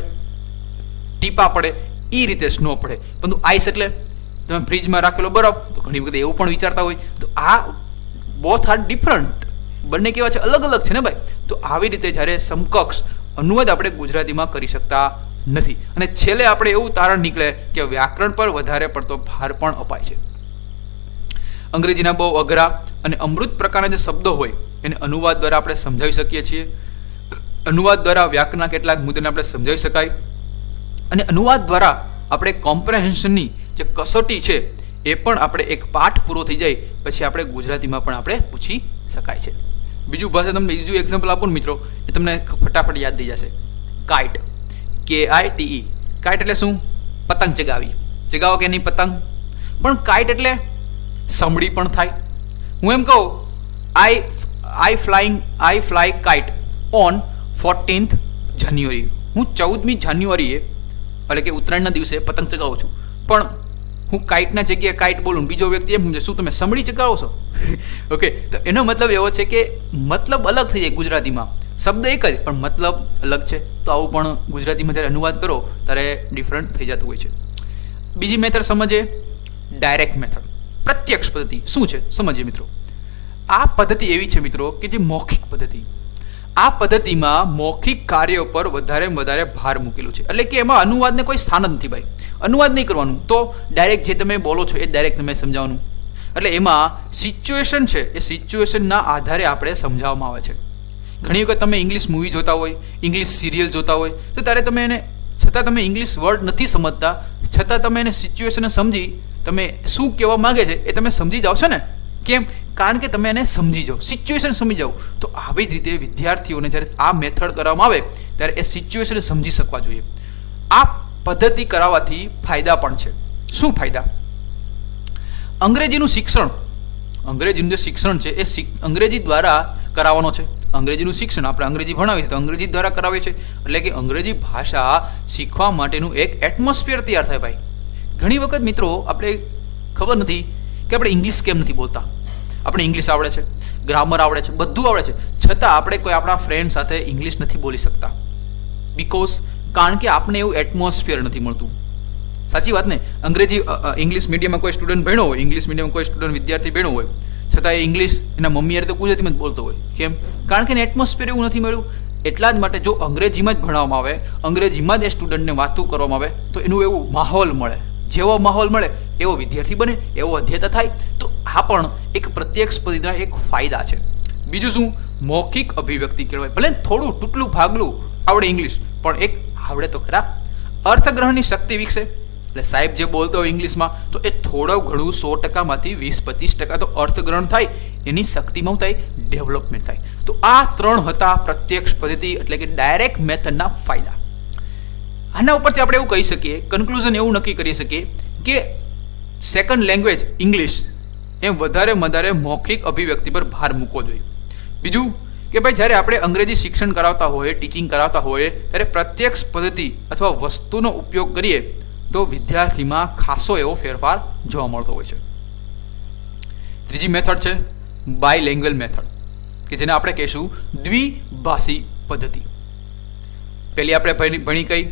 ટીપા પડે, એ રીતે સ્નો પડે. પરંતુ આઈસ એટલે તમે ફ્રીજમાં રાખેલો બરફ, તો ઘણી વખત એવું પણ વિચારતા હોય. તો આ બોથ આર ડિફરન્ટ, બંને કેવા છે, અલગ અલગ છે ને ભાઈ. તો આવી રીતે જ્યારે સમકક્ષ અનુવાદ આપણે ગુજરાતીમાં કરી શકતા નથી. અને છેલ્લે આપણે એવું તારણ નીકળે કે વ્યાકરણ પર વધારે પડતો ભાર પણ અપાય છે. અંગ્રેજીના બહુ અઘરા અને અમૃત પ્રકારના જે શબ્દો હોય એને અનુવાદ દ્વારા આપણે સમજાવી શકીએ છીએ. અનુવાદ દ્વારા વ્યાકરણના કેટલાક મુદ્દાને આપણે સમજાવી શકાય, અને અનુવાદ દ્વારા આપણે કોમ્પ્રેહેન્શનની જે કસોટી છે એ પણ આપણે એક પાઠ પૂરો થઈ જાય પછી આપણે ગુજરાતીમાં પણ આપણે પૂછી શકાય છે. બીજું એક્ઝામ્પલ આપું ને મિત્રો, એ તમને ફટાફટ યાદ રહી જશે. Kite, KITE. કાઇટ એટલે શું? પતંગ ચગાવો કે નહીં પતંગ? પણ કાઇટ એટલે સમડી પણ થાય. હું એમ કહું, આઈ ફ્લાય કાઇટ ઓન 14th જાન્યુઆરી. હું 14મી જાન્યુઆરીએ એટલે કે ઉત્તરાયણના દિવસે પતંગ ચગાવું છું, પણ હું કાઇટના જગ્યાએ કાઇટ બોલું, બીજો વ્યક્તિ એમ સમજે શું તમે સમડી ચગાવો છો? ઓકે, તો એનો મતલબ એવો છે કે મતલબ અલગ થઈ જાય ગુજરાતીમાં, શબ્દ એક જ પણ મતલબ અલગ છે. તો આવું પણ ગુજરાતીમાં જ્યારે અનુવાદ કરો ત્યારે ડિફરન્ટ થઈ જતું હોય છે. બીજી મેથડ સમજીએ, ડાયરેક્ટ મેથડ, પ્રત્યક્ષ પદ્ધતિ. શું છે સમજીએ મિત્રો. આ પદ્ધતિ એવી છે મિત્રો કે જે મૌખિક પદ્ધતિ. આ પદ્ધતિમાં મૌખિક કાર્યો પર વધારે ભાર મૂકેલું છે. એટલે કે એમાં અનુવાદને કોઈ સ્થાન જ નથી ભાઈ. અનુવાદ નહીં કરવાનું, તો ડાયરેક્ટ જે તમે બોલો છો એ ડાયરેક્ટ તમે સમજાવવાનું. એટલે એમાં સિચ્યુએશન છે એ સિચ્યુએશનના આધારે આપણે સમજાવવામાં આવે છે. ઘણી વખત તમે ઇંગ્લિશ મૂવી જોતા હોય, ઇંગ્લિશ સિરિયલ જોતા હોય, તો ત્યારે તમે એને છતાં તમે ઇંગ્લિશ વર્ડ નથી સમજતા, છતાં તમે એને સિચ્યુએશનને સમજી તમે શું કહેવા માગે છે એ તમે સમજી જાઓ છો ને. કેમ? કારણ કે તમે એને સમજી જાઓ, સિચ્યુએશન સમજી જાઓ. તો આવી જ રીતે વિદ્યાર્થીઓને જ્યારે આ મેથડ કરવામાં આવે ત્યારે એ સિચ્યુએશન સમજી શકવા જોઈએ. આ પદ્ધતિ કરાવવાથી ફાયદા પણ છે. શું ફાયદા? અંગ્રેજીનું જે શિક્ષણ છે એ અંગ્રેજી દ્વારા કરાવવાનો છે. અંગ્રેજીનું શિક્ષણ આપણે અંગ્રેજી ભણાવીએ છીએ તો અંગ્રેજી દ્વારા કરાવીએ છીએ. એટલે કે અંગ્રેજી ભાષા શીખવા માટેનું એક એટમોસ્ફિયર તૈયાર થાય ભાઈ. ઘણી વખત મિત્રો આપણે ખબર નથી કે આપણે ઇંગ્લિશ કેમ નથી બોલતા. આપણે ઇંગ્લિશ આવડે છે, ગ્રામર આવડે છે, બધું આવડે છે, છતાં આપણે કોઈ આપણા ફ્રેન્ડ સાથે ઇંગ્લિશ નથી બોલી શકતા. કારણ કે આપણે એવું એટમોસ્ફિયર નથી મળતું. સાચી વાત ને? અંગ્રેજી ઇંગ્લિશ મીડિયમમાં કોઈ સ્ટુડન્ટ ભણ્યો હોય, ઇંગ્લિશ મીડિયમમાં કોઈ સ્ટુડન્ટ વિદ્યાર્થી ભણ્યો હોય, છતાં એ ઇંગ્લિશ એના મમ્મી યાર તો ગુજરાતીમાં જ બોલતો હોય. કેમ? કારણ કે એને એટમોસ્ફિયર એવું નથી મળ્યું. એટલા જ માટે જો અંગ્રેજીમાં જ ભણાવવામાં આવે, અંગ્રેજીમાં જ એ સ્ટુડન્ટને વાતો કરવામાં આવે, તો એનું એવું માહોલ મળે. જેવો માહોલ મળે એવો વિદ્યાર્થી બને, એવો અધ્યતા થાય. તો આ પણ એક પ્રત્યક્ષ પદ્ધતિના એક ફાયદા છે. બીજું શું? મૌખિક અભિવ્યક્તિ કહેવાય. ભલે થોડું તૂટલું ભાગલું આવડે ઇંગ્લિશ, પણ એક આવડે તો ખરા. અર્થગ્રહણની શક્તિ વિકસે. એટલે સાહેબ જે બોલતો હોય ઇંગ્લિશમાં, તો એ થોડું ઘણું 100%માંથી 20-25% તો અર્થગ્રહણ થાય, એની શક્તિમાં થાય, ડેવલપમેન્ટ થાય. તો આ 3 હતા પ્રત્યક્ષ પદ્ધતિ એટલે કે ડાયરેક્ટ મેથડના ફાયદા. આના ઉપરથી આપણે એવું કહી શકીએ, કન્ક્લુઝન એવું નક્કી કરી શકીએ કે સેકન્ડ લેંગ્વેજ ઇંગ્લિશ એમ વધારે મૌખિક અભિવ્યક્તિ પર ભાર મૂકવો જોઈએ. બીજું કે ભાઈ જ્યારે આપણે અંગ્રેજી શિક્ષણ કરાવતા હોઈએ, ટીચિંગ કરાવતા હોઈએ, ત્યારે પ્રત્યક્ષ પદ્ધતિ અથવા વસ્તુનો ઉપયોગ કરીએ તો વિદ્યાર્થીમાં ખાસો એવો ફેરફાર જોવા મળતો હોય છે. ત્રીજી મેથડ છે બાયલેંગ્વેજ મેથડ, કે જેને આપણે કહીશું દ્વિભાષી પદ્ધતિ. પહેલી આપણે ભણી કઈ?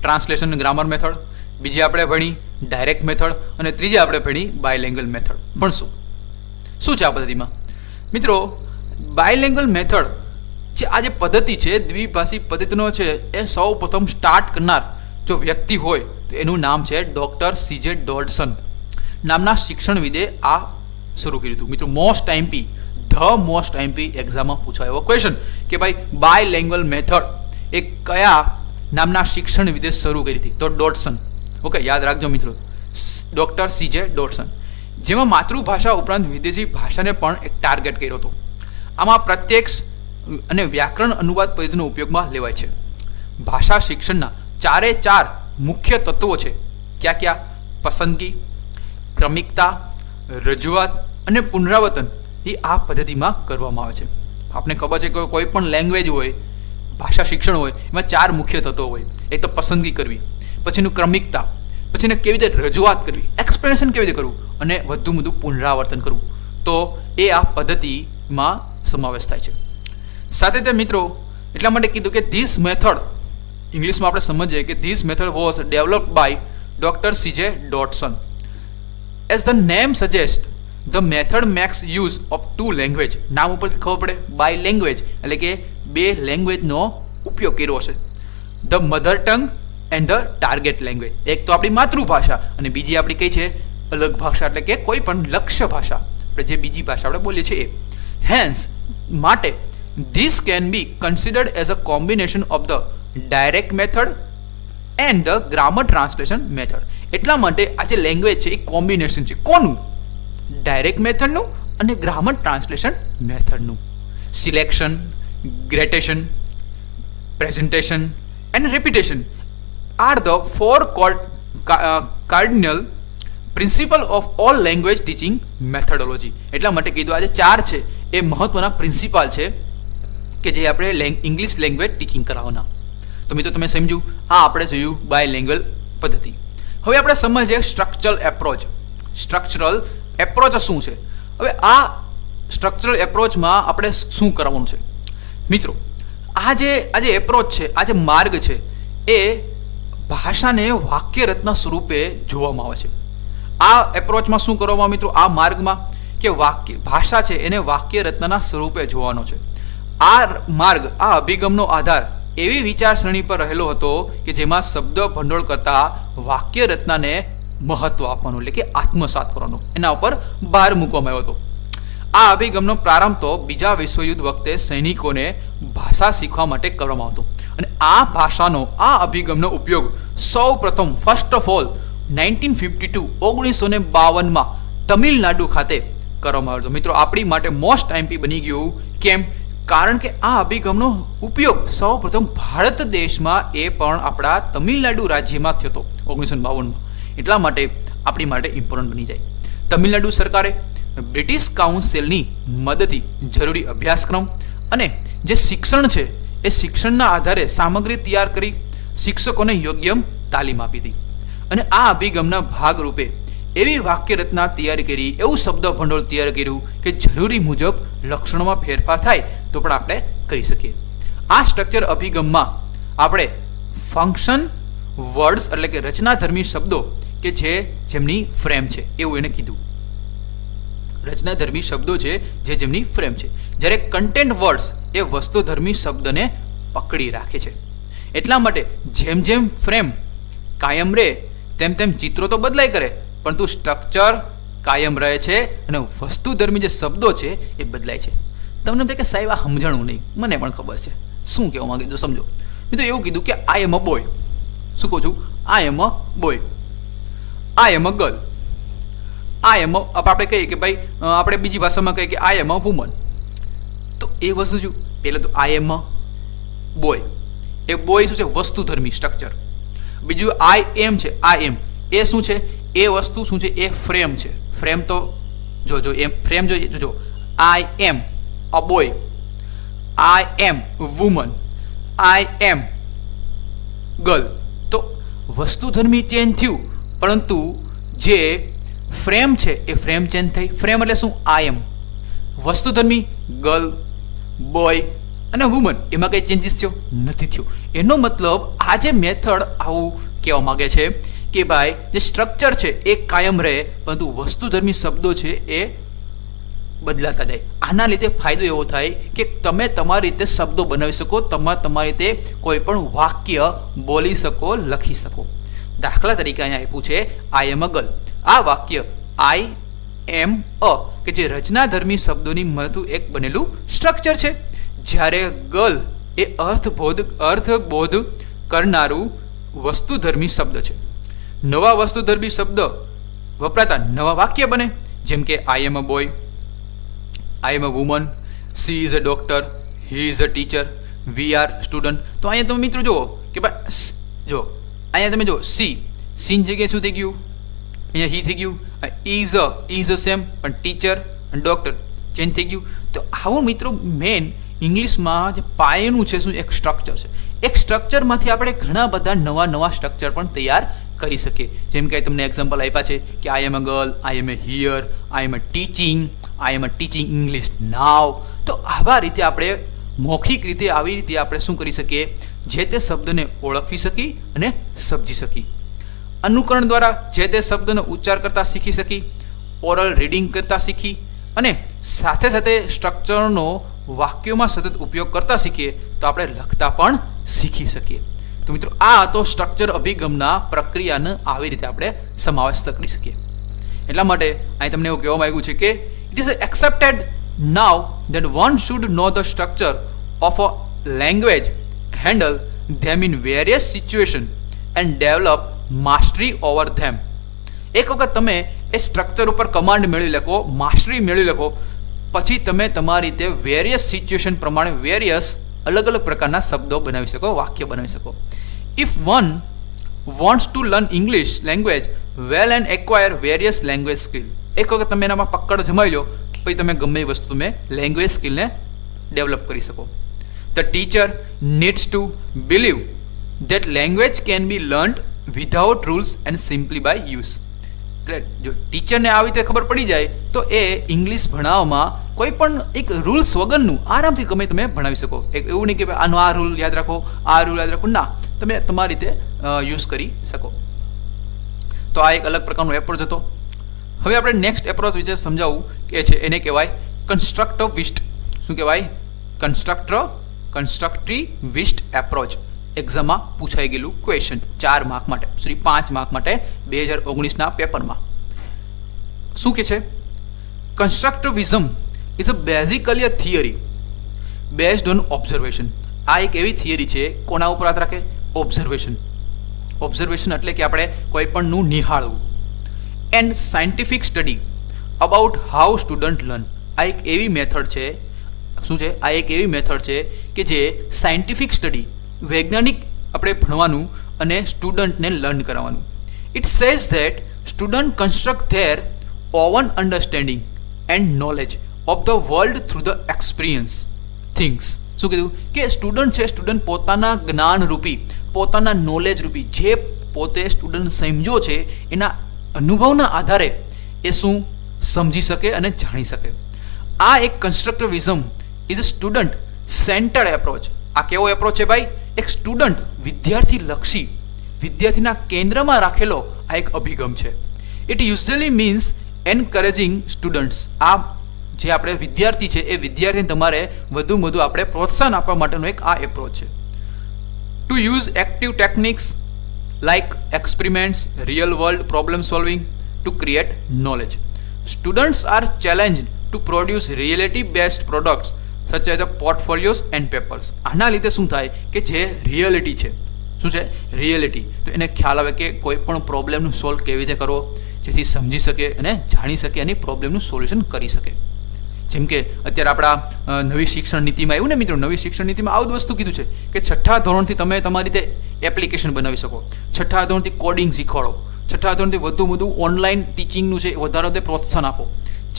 Translation grammar method. બીજી આપણે ભણી ડાયરેક્ટ મેથડ. અને ત્રીજી આપણે ભણી બાયલેંગ્વેજ મેથડ. પણ શું છે આ પદ્ધતિમાં? મિત્રો, બાયલેંગ્વેજ મેથડ જે આ જે પદ્ધતિ છે, દ્વિભાષી પદ્ધતિનો છે, એ સૌ પ્રથમ સ્ટાર્ટ કરનાર જો વ્યક્તિ હોય તો એનું નામ છે ડૉક્ટર CJ ડોડસન નામના શિક્ષણવિદે આ શરૂ કર્યું હતું. મિત્રો, મોસ્ટ આઈએમપી એક્ઝામમાં પૂછાય એવો ક્વેશ્ચન કે ભાઈ બાયલેંગ્વેજ મેથડ એ કયા નામના શિક્ષણવિદે શરૂ કરી હતી? તો ડોડસન. ઓકે, યાદ રાખજો મિત્રો, ડૉક્ટર CJ ડોડસન, જેમાં માતૃભાષા ઉપરાંત વિદેશી ભાષાને પણ એક ટાર્ગેટ કર્યો હતો. આમાં પ્રત્યક્ષ અને વ્યાકરણ અનુવાદ પદ્ધતિનો ઉપયોગમાં લેવાય છે. ભાષા શિક્ષણના 4 મુખ્ય તત્વો છે. ક્યાં? પસંદગી, ક્રમિકતા, રજૂઆત અને પુનરાવર્તન એ આ પદ્ધતિમાં કરવામાં આવે છે. આપણે ખબર છે કે કોઈ પણ લેંગ્વેજ હોય, ભાષા શિક્ષણ હોય, એમાં 4 મુખ્ય તત્વો હોય. એક તો પસંદગી કરવી, પછીનું ક્રમિકતા, પછીને કેવી રીતે રજૂઆત કરવી, એક્સપ્લેનેશન કેવી રીતે કરવું, અને વધુ પુનરાવર્તન કરવું. તો એ આ પદ્ધતિમાં સમાવેશ થાય છે. સાથે તે મિત્રો એટલા માટે કીધું કે ધીસ મેથડ, ઇંગ્લિશમાં આપણે સમજીએ કે this method was developed by doctor CJ Dodson. As the name suggest, the method makes use of 2 language. નામ ઉપરથી ખબર પડે, બાય લેંગ્વેજ એટલે કે 2 લેંગ્વેજનો ઉપયોગ કર્યો છે. The mother tongue and the target language. એક તો આપણી માતૃભાષા અને બીજી આપણી કઈ છે? અલગ ભાષા, એટલે કે કોઈ પણ લક્ષ્ય ભાષા, આપણે જે બીજી ભાષા આપણે બોલીએ છીએ. હેન્સ, માટે this can be considered as a combination of the direct method and the grammar translation method. એટલા માટે આ જે લેંગ્વેજ છે એ કોમ્બિનેશન છે. કોનું? ડાયરેક્ટ મેથડનું અને ગ્રામર ટ્રાન્સલેશન મેથડનું. Selection, gradation, presentation and repetition are the 4 cardinal principle of all language teaching methodology. એટલા માટે કીધું આજે 4 છે એ મહત્વના પ્રિન્સિપાલ છે કે જે આપણે ઇંગ્લિશ લેંગ્વેજ ટીચિંગ કરાવવાના. તો મિત્રો તમે સમજ્યું, આ આપણે જોયું બાયલેંગ્વેજ પદ્ધતિ. હવે આપણે સમજીએ સ્ટ્રક્ચરલ એપ્રોચ શું છે. હવે આ સ્ટ્રક્ચરલ એપ્રોચમાં આપણે શું કરવાનું છે? મિત્રો, આ જે એપ્રોચ છે, આ જે માર્ગ છે, એ ભાષાને વાક્યરચના સ્વરૂપે જોવામાં આવે છે. આ એપ્રોચમાં શું કરવામાં મિત્રો? આ માર્ગમાં કે ભાષા છે એને વાક્યરચનાના સ્વરૂપે જોવાનો છે. આ માર્ગ, આ અભિગમનો આધાર એવી વિચારસરણી પર રહેલો હતો કે જેમાં શબ્દ ભંડોળ કરતા વાક્યરચનાને મહત્વ આપવાનું, એટલે કે આત્મસાત કરવાનું, એના ઉપર ભાર મૂકવામાં આવ્યો હતો. આ અભિગમનો પ્રારંભ તો બીજા વિશ્વયુદ્ધ વખતે સૈનિકોને ભાષા શીખવા માટે કરવામાં આવતો. અને આ અભિગમનો ઉપયોગ સૌ પ્રથમ ફર્સ્ટ ઓફ ઓલ 1952 તમિલનાડુ ખાતે કરવામાં આવ્યો હતો. મિત્રો, આપણી માટે મોસ્ટ આઈએમપી બની ગયું. કેમ? કારણ કે આ અભિગમનો ઉપયોગ સૌ પ્રથમ ભારત દેશમાં, એ પણ આપણા તમિલનાડુ રાજ્યમાં થયો હતો 1952. એટલા માટે આપણી માટે ઇમ્પોર્ટન્ટ બની જાય. તમિલનાડુ સરકારે બ્રિટિશ કાઉન્સિલની મદદથી જરૂરી અભ્યાસક્રમ અને જે શિક્ષણ છે એ શિક્ષણના આધારે સામગ્રી તૈયાર કરી શિક્ષકોને યોગ્ય તાલીમ આપી હતી. અને આ અભિગમના ભાગરૂપે એવી વાક્ય રચના તૈયાર કરી, એવું શબ્દ ભંડોળ તૈયાર કર્યું કે જરૂરી મુજબ લક્ષણોમાં ફેરફાર થાય તો પણ આપણે કરી શકીએ. આ સ્ટ્રક્ચર અભિગમમાં આપણે ફંક્શન વર્ડ્સ એટલે કે રચનાધર્મી શબ્દો કે જેમની ફ્રેમ છે એવું એને કીધું. રચનાધર્મી શબ્દો છે જેમની ફ્રેમ છે, જ્યારે કન્ટેન્ટ વર્ડ્સ એ વસ્તુધર્મી શબ્દને પકડી રાખે છે. એટલા માટે જેમ જેમ ફ્રેમ કાયમ રહે તેમ તેમ ચિત્રો તો બદલાય કરે, પરંતુ સ્ટ્રક્ચર કાયમ રહે છે અને વસ્તુધર્મી જે શબ્દો છે એ બદલાય છે. તમને એમ થાય કે સાહેબ આ સમજાણું નહીં, મને પણ ખબર છે શું કહેવા માંગે તો સમજો. મેં તો એવું કીધું કે આઈ એમ અ બોય. શું કહું છું? આઈ am a boy, I am a girl, I એમ આપણે કહીએ કે ભાઈ આપણે બીજી ભાષામાં કહીએ કે આઈ એમ અ વુમન. તો એ વસ્તુ શું? પહેલાં તો આઈ am a boy, A boy શું છે? વસ્તુધર્મી સ્ટ્રક્ચર. બીજું આઈ એમ છે, આઈ એમ એ શું છે? એ વસ્તુ શું છે? એ ફ્રેમ છે. ફ્રેમ તો જો એમ ફ્રેમ જો I am a boy, I am woman, I am girl. તો વસ્તુધર્મી ચેન્જ થયું, પરંતુ જે ફ્રેમ છે એ ફ્રેમ ચેન્જ થઈ. ફ્રેમ એટલે શું? I am. વસ્તુધર્મી ગર્લ, બોય અને વુમન, એમાં કંઈ ચેન્જીસ થયો નથી થયો. એનો મતલબ આ જે મેથડ આવું કહેવા માગે છે કે ભાઈ જે સ્ટ્રક્ચર છે એ કાયમ રહે, પરંતુ વસ્તુધર્મી શબ્દો છે એ બદલાતા જાય. આના લીધે ફાયદો એવો થાય કે તમે તમારી રીતે શબ્દો બનાવી શકો, તમારી રીતે કોઈ પણ વાક્ય બોલી શકો, લખી શકો. દાખલા તરીકે અહીંયા આપ્યું છે આઈ એમ અ ગર્લ. આ વાક્ય આઈ એમ અ કે જે રચનાધર્મી શબ્દોની મળતું એક બનેલું સ્ટ્રક્ચર છે, જ્યારે ગર્લ એ અર્થબોધ કરનારું વસ્તુધર્મી શબ્દ છે. નવા વસ્તુધર્મી શબ્દ વપરાતા નવા વાક્ય બને, જેમ કે I am a boy, I am a woman, she is a doctor, he is a teacher, we are student. તો અહીંયા તમે મિત્રો જુઓ કે ભાઈ જો અહીંયા તમે જો સીની જગ્યાએ શું થઈ ગયું? અહીંયા હી થઈ ગયું. ઇઝ અ સેમ, પણ ટીચર અને ડોક્ટર ચેન્જ થઈ ગયું. તો આવું મિત્રો મેન ઇંગ્લિશમાં જે પાયાનું છે શું? એક સ્ટ્રક્ચર છે. એક સ્ટ્રક્ચરમાંથી આપણે ઘણા બધા નવા સ્ટ્રક્ચર પણ તૈયાર કરી શકીએ. જેમ કે તમને એક્ઝામ્પલ આપ્યા છે કે I am a girl, I am a here, I am a teaching, I am a teaching English now. તો આવા રીતે આપણે મૌખિક રીતે આવી રીતે આપણે શું કરી શકીએ? જે તે શબ્દને ઓળખી શકી અને સમજી શકી. અનુકરણ દ્વારા જે તે શબ્દનો ઉચ્ચાર કરતા શીખી શકી, ઓરલ રીડિંગ કરતા શીખી, અને સાથે સાથે સ્ટ્રક્ચરનો વાક્યોમાં સતત ઉપયોગ કરતા શીખીએ તો આપણે લખતા પણ શીખી શકીએ. તો મિત્રો આ તો સ્ટ્રક્ચર અભિગમના પ્રક્રિયાને આવી રીતે આપણે સમાવેશ કરી શકીએ. એટલા માટે અહીં તમને એવું કહેવામાં આવ્યું છે કે it is accepted now that one should know the structure of a language, handle them in various situations and develop mastery over them. એક વખત તમે એ સ્ટ્રક્ચર ઉપર કમાન્ડ મેળવી લખો, માસ્ટરી મેળવી લખો, પછી તમે તમારી રીતે વેરિયસ સિચ્યુએશન પ્રમાણે વેરિયસ અલગ અલગ પ્રકારના શબ્દો બનાવી શકો, વાક્ય બનાવી શકો. If one wants to learn English language well and acquire various language skill. એક વખત તમે એનામાં પકડ જમાવી લો, પછી તમે ગમે એ વસ્તુ તમે લેંગ્વેજ સ્કિલને ડેવલપ કરી શકો. The teacher needs two believe that language can be learned without rules and simply by use. એટલે જો ટીચરને આવી રીતે ખબર પડી જાય તો એ ઇંગ્લિશ ભણાવવામાં કોઈ પણ એક રૂલ્સ વગરનું આરામથી ગમે તમે ભણાવી શકો. એવું નહીં કે આનો આ રૂલ યાદ રાખો, આ રૂલ યાદ રાખો, ના, તમે તમારી રીતે યુઝ કરી શકો. તો આ એક અલગ પ્રકારનો એપ્રોચ હતો. હવે આપણે નેક્સ્ટ એપ્રોચ વિશે સમજાવવું કે છે એને કહેવાય કન્સ્ટ્રક્ટિવિસ્ટ. શું કહેવાય? Constructivist approach. એક્ઝામમાં પૂછાઈ ગયેલું ક્વેશ્ચન 4 માર્ક માટે, 5 માર્ક માટે 2019ના પેપરમાં. શું કે છે? Constructivism is a basically a theory based on observation. આ એક એવી થિયરી છે, કોના ઉપર આધાર રાખે? ઓબ્ઝર્વેશન. ઓબ્ઝર્વેશન એટલે કે આપણે કોઈ પણનું નિહાળવું. And scientific study about how student learn. આ એક એવી મેથડ છે. શું છે? આ એક એવી મેથડ છે કે જે સાયન્ટિફિક સ્ટડી, વૈજ્ઞાનિક આપણે ભણવાનું અને સ્ટુડન્ટને લર્ન કરાવવાનું. It says that student construct there oven understanding and knowledge of the world through the experience things. શું કીધું? કે સ્ટુડન્ટ છે, સ્ટુડન્ટ પોતાના જ્ઞાન રૂપી, પોતાના નોલેજ રૂપી, જે પોતે સ્ટુડન્ટ સમજો છે એના અનુભવના આધારે એ શું સમજી શકે અને જાણી શકે. આ એક constructivism is a student centred approach. આ કેવો એપ્રોચ છે ભાઈ? એક સ્ટુડન્ટ વિદ્યાર્થી લક્ષી, વિદ્યાર્થીના કેન્દ્રમાં રાખેલો આ એક અભિગમ છે. It usually means encouraging students. આ જે આપણે વિદ્યાર્થી છે એ વિદ્યાર્થીને તમારે વધુમાં વધુ આપણે પ્રોત્સાહન આપવા માટેનો એક આ એપ્રોચ છે. To use active techniques like experiments, real world problem solving to create knowledge. Students are challenged to produce reality based products such as the portfolios and papers. આના લીધે શું થાય કે જે રિયાલિટી છે, શું છે રિયાલિટી, તો એને ખ્યાલ આવે કે કોઈ પણ પ્રોબ્લેમનું સોલ્વ કેવી રીતે કરવો જેથી સમજી શકે અને જાણી શકે અને પ્રોબ્લેમનું સોલ્યુશન કરી શકે. જેમ કે અત્યારે આપણા નવી શિક્ષણ નીતિમાં એવું ને મિત્રો, નવી શિક્ષણ નીતિમાં આવું જ વસ્તુ કીધું છે કે 6થા ધોરણથી તમે તમારી રીતે એપ્લિકેશન બનાવી શકો, 6થા ધોરણથી કોડિંગ શીખવાડો, 6થા ધોરણથી વધુ ઓનલાઈન ટીચિંગનું છે વધારે પ્રોત્સાહન આપો,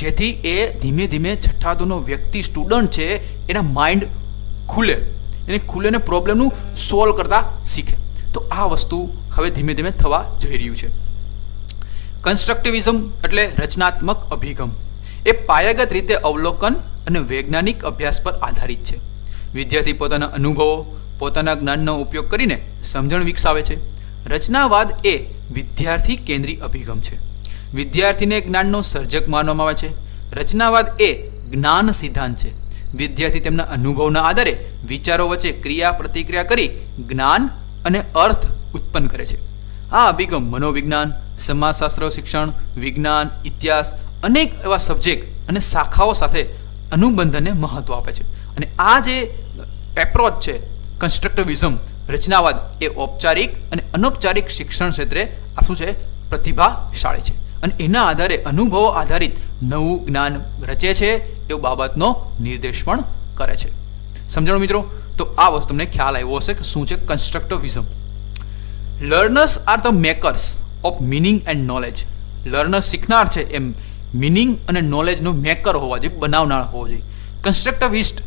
જેથી એ ધીમે ધીમે 6થા ધોરણનો વ્યક્તિ સ્ટુડન્ટ છે એના માઇન્ડ ખુલે ને પ્રોબ્લેમનું સોલ્વ કરતા શીખે. તો આ વસ્તુ હવે ધીમે ધીમે થવા જઈ રહ્યું છે. કન્સ્ટ્રક્ટિવિઝમ એટલે રચનાત્મક અભિગમ. એ પાયાગત રીતે અવલોકન અને વૈજ્ઞાનિક અભ્યાસ પર આધારિત છે. વિદ્યાર્થી પોતાના અનુભવો, પોતાના જ્ઞાનનો ઉપયોગ કરીને સમજણ વિકસાવે છે. રચનાવાદ એ વિદ્યાર્થી કેન્દ્રી અભિગમ છે. વિદ્યાર્થીને જ્ઞાનનો સર્જક માનવામાં આવે છે. રચનાવાદ એ જ્ઞાન સિદ્ધાંત છે. વિદ્યાર્થી તેમના અનુભવના આધારે વિચારો વચ્ચે ક્રિયા પ્રતિક્રિયા કરી જ્ઞાન અને અર્થ ઉત્પન્ન કરે છે. આ અભિગમ મનોવિજ્ઞાન, સમાજશાસ્ત્ર શિક્ષણ, વિજ્ઞાન, ઇતિહાસ અનેક એવા સબ્જેક્ટ અને શાખાઓ સાથે અનુબંધને મહત્વ આપે છે. અને આ જે એપ્રોચ છે કન્સ્ટ્રક્ટિવિઝમ, રચનાવાદ, એ ઔપચારિક અને અનૌપચારિક શિક્ષણ ક્ષેત્રે આ શું છે પ્રતિભાશાળી છે. અને એના આધારે અનુભવો આધારિત નવું જ્ઞાન રચે છે એવું બાબતનો નિર્દેશ પણ કરે છે. સમજણ મિત્રો? તો આ વસ્તુ તમને ખ્યાલ આવ્યો હશે કે શું છે constructivism. Learners are the makers of meaning and knowledge. Learners શીખનાર છે એમ મિનિંગ અને નોલેજનો મેકર હોવા જોઈએ, બનાવનાર હોવો જોઈએ. Constructivist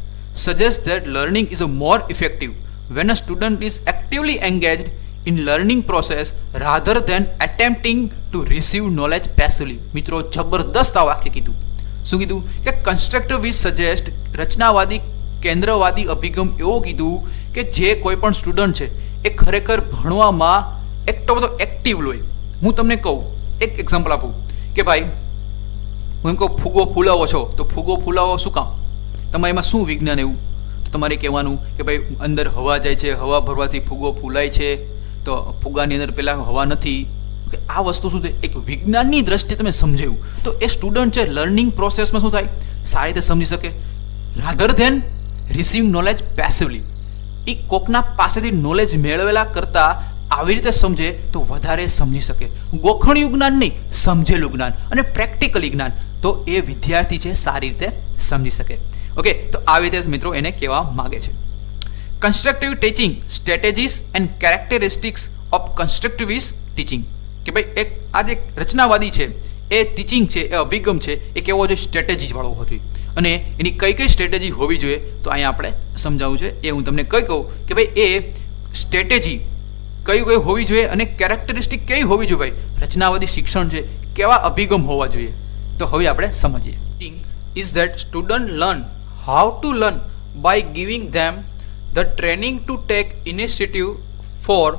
suggest that learning is a more effective when a student is actively engaged in learning process rather than attempting to receive knowledge passively. મિત્રો જબરદસ્ત આ વાક્ય કીધું. શું કીધું? કે કન્સ્ટ્રક્ટિવિસ્ટ સજેસ્ટ, રચનાવાદી કેન્દ્રવાદી અભિગમ એવો કીધું કે જે કોઈ પણ સ્ટુડન્ટ છે એ ખરેખર ભણવામાં એટલો બધો એક્ટિવ હોય. હું તમને કહું, એક એક્ઝામ્પલ આપું કે ભાઈ હું એમ કહું ફૂગો ફૂલાવો છો, તો ફૂગો ફૂલાવો શું કામ? તમારે એમાં શું વિજ્ઞાન એવું? તો તમારે કહેવાનું કે ભાઈ અંદર હવા જાય છે, હવા ભરવાથી ફૂગો ફૂલાય છે, તો ફુગાની અંદર પહેલાં હવા નથી. કે આ વસ્તુ શું છે એક વિજ્ઞાનની દ્રષ્ટિએ તમે સમજાવ્યું તો એ સ્ટુડન્ટ છે લર્નિંગ પ્રોસેસમાં શું થાય સારી રીતે સમજી શકે. Rather than receive knowledge passively. એ કોકના પાસેથી નોલેજ મેળવેલા કરતાં આવી રીતે સમજે તો વધારે સમજી શકે. ગોખણિયું જ્ઞાન નહીં, સમજેલું જ્ઞાન અને પ્રેક્ટિકલી જ્ઞાન, તો એ વિદ્યાર્થી છે સારી રીતે સમજી શકે. ઓકે, તો આવી રીતે મિત્રો એને કહેવા માગે છે. Constructive teaching strategies and characteristics of constructivist teaching. કે ભાઈ એક આ જે રચનાવાદી છે એ ટીચિંગ છે, એ અભિગમ છે, એ કેવો જોઈએ સ્ટ્રેટેજી વાળો હોવો જોઈએ. અને એની કઈ કઈ સ્ટ્રેટેજી હોવી જોઈએ તો અહીંયા આપણે સમજાવવું છે. એ હું તમને કહી કહું કે ભાઈ એ સ્ટ્રેટેજી કઈ કઈ હોવી જોઈએ અને કેરેક્ટરિસ્ટિક કેવી હોવી જોઈએ. ભાઈ રચનાવાદી શિક્ષણ છે કેવા અભિગમ હોવા જોઈએ તો હવે આપણે સમજીએ. Is that student learn how to learn by giving them the training to take initiative for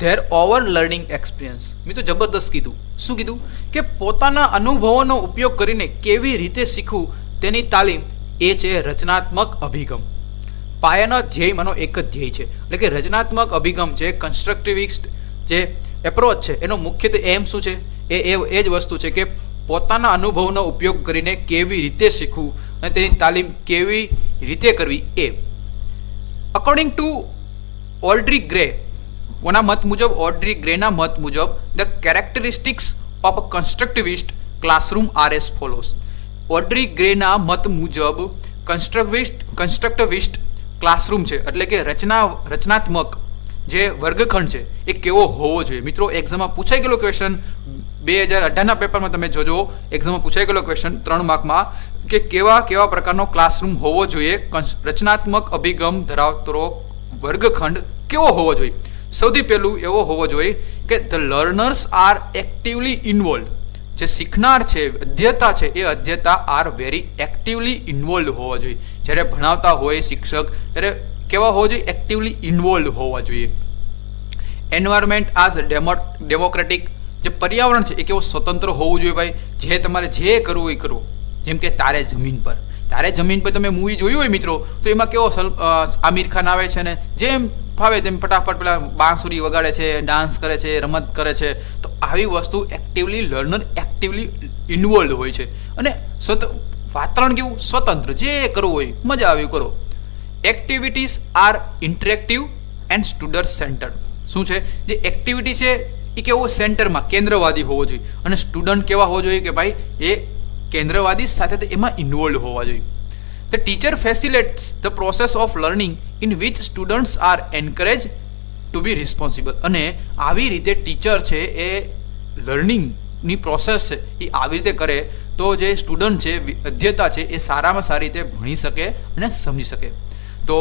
their over learning experience. મેં તો જબરદસ્ત કીધું. શું કીધું? કે પોતાના અનુભવોનો ઉપયોગ કરીને કેવી રીતે શીખવું તેની તાલીમ એ છે રચનાત્મક અભિગમ. પાયાનો ધ્યેયમાંનો એક જ ધ્યેય છે. એટલે કે રચનાત્મક અભિગમ છે, કન્સ્ટ્રક્ટિવિસ્ટ જે એપ્રોચ છે એનો મુખ્યત્વે એમ શું છે એ જ વસ્તુ છે કે પોતાના અનુભવનો ઉપયોગ કરીને કેવી રીતે શીખવું અને તેની તાલીમ કેવી રીતે કરવી એ. અકોર્ડિંગ ટુ ઓલ્ડ્રી ગ્રે, કોના મત મુજબ? ઓલ્ડ્રી ગ્રેના મત મુજબ the characteristics of a constructivist classroom are as follows. Audrey ગ્રેના મત મુજબ કન્સ્ટ્રક્ટિવિસ્ટ ક્લાસરૂમ છે એટલે કે રચનાત્મક જે વર્ગખંડ છે એ કેવો હોવો જોઈએ. મિત્રો એક્ઝામમાં પૂછાઈ ગયેલો ક્વેશ્ચન 2018ના પેપરમાં તમે જોજો, એક્ઝામમાં પૂછાઈ ગયેલો ક્વેશ્ચન 3 માર્કમાં કે કેવા પ્રકારનો ક્લાસરૂમ હોવો જોઈએ, રચનાત્મક અભિગમ ધરાવતો વર્ગખંડ કેવો હોવો જોઈએ. સૌથી પહેલું એવો હોવો જોઈએ કે the learners are actively involve. જે શીખનાર છે, અધ્યતા છે, એ અધ્યતા આર વેરી એક્ટિવલી ઇન્વોલ્વ હોવા જોઈએ. જ્યારે ભણાવતા હોય શિક્ષક ત્યારે કેવા હોવા જોઈએ? એક્ટિવલી ઇન્વોલ્વ હોવા જોઈએ. Environment આઝ democratic. જે પર્યાવરણ છે એ કેવો સ્વતંત્ર હોવું જોઈએ ભાઈ. જે તમારે જે કરવું એ કરવો. જેમ કે તારે જમીન પર તમે મૂવી જોયું હોય મિત્રો, તો એમાં કેવો આમિર ખાન આવે છે ને જેમ ફાવે તેમ ફટાફટ પેલા બાંસુરી વગાડે છે, ડાન્સ કરે છે, રમત કરે છે. તો આવી વસ્તુ એક્ટિવલી લર્નર એક્ટિવલી ઇન્વોલ્વ હોય છે. અને વાતાવરણ કેવું? સ્વતંત્ર. જે કરવું હોય મજા આવી કરો. Activities are interactive and student centred. શું છે? જે એક્ટિવિટી છે એ કેવો? સેન્ટરમાં કેન્દ્રવાદી હોવો જોઈએ. અને સ્ટુડન્ટ કેવા હોવો જોઈએ? કે ભાઈ એ કેન્દ્રવાદી સાથે એમાં ઇન્વોલ્વ હોવા જોઈએ. The teacher facilitates the process of learning in which students are encouraged to be responsible. અને આવી રીતે ટીચર છે એ લર્નિંગની પ્રોસેસ છે એ આવી રીતે કરે તો જે સ્ટુડન્ટ છે, અધ્યતા છે, એ સારામાં સારી રીતે ભણી શકે અને સમજી શકે. તો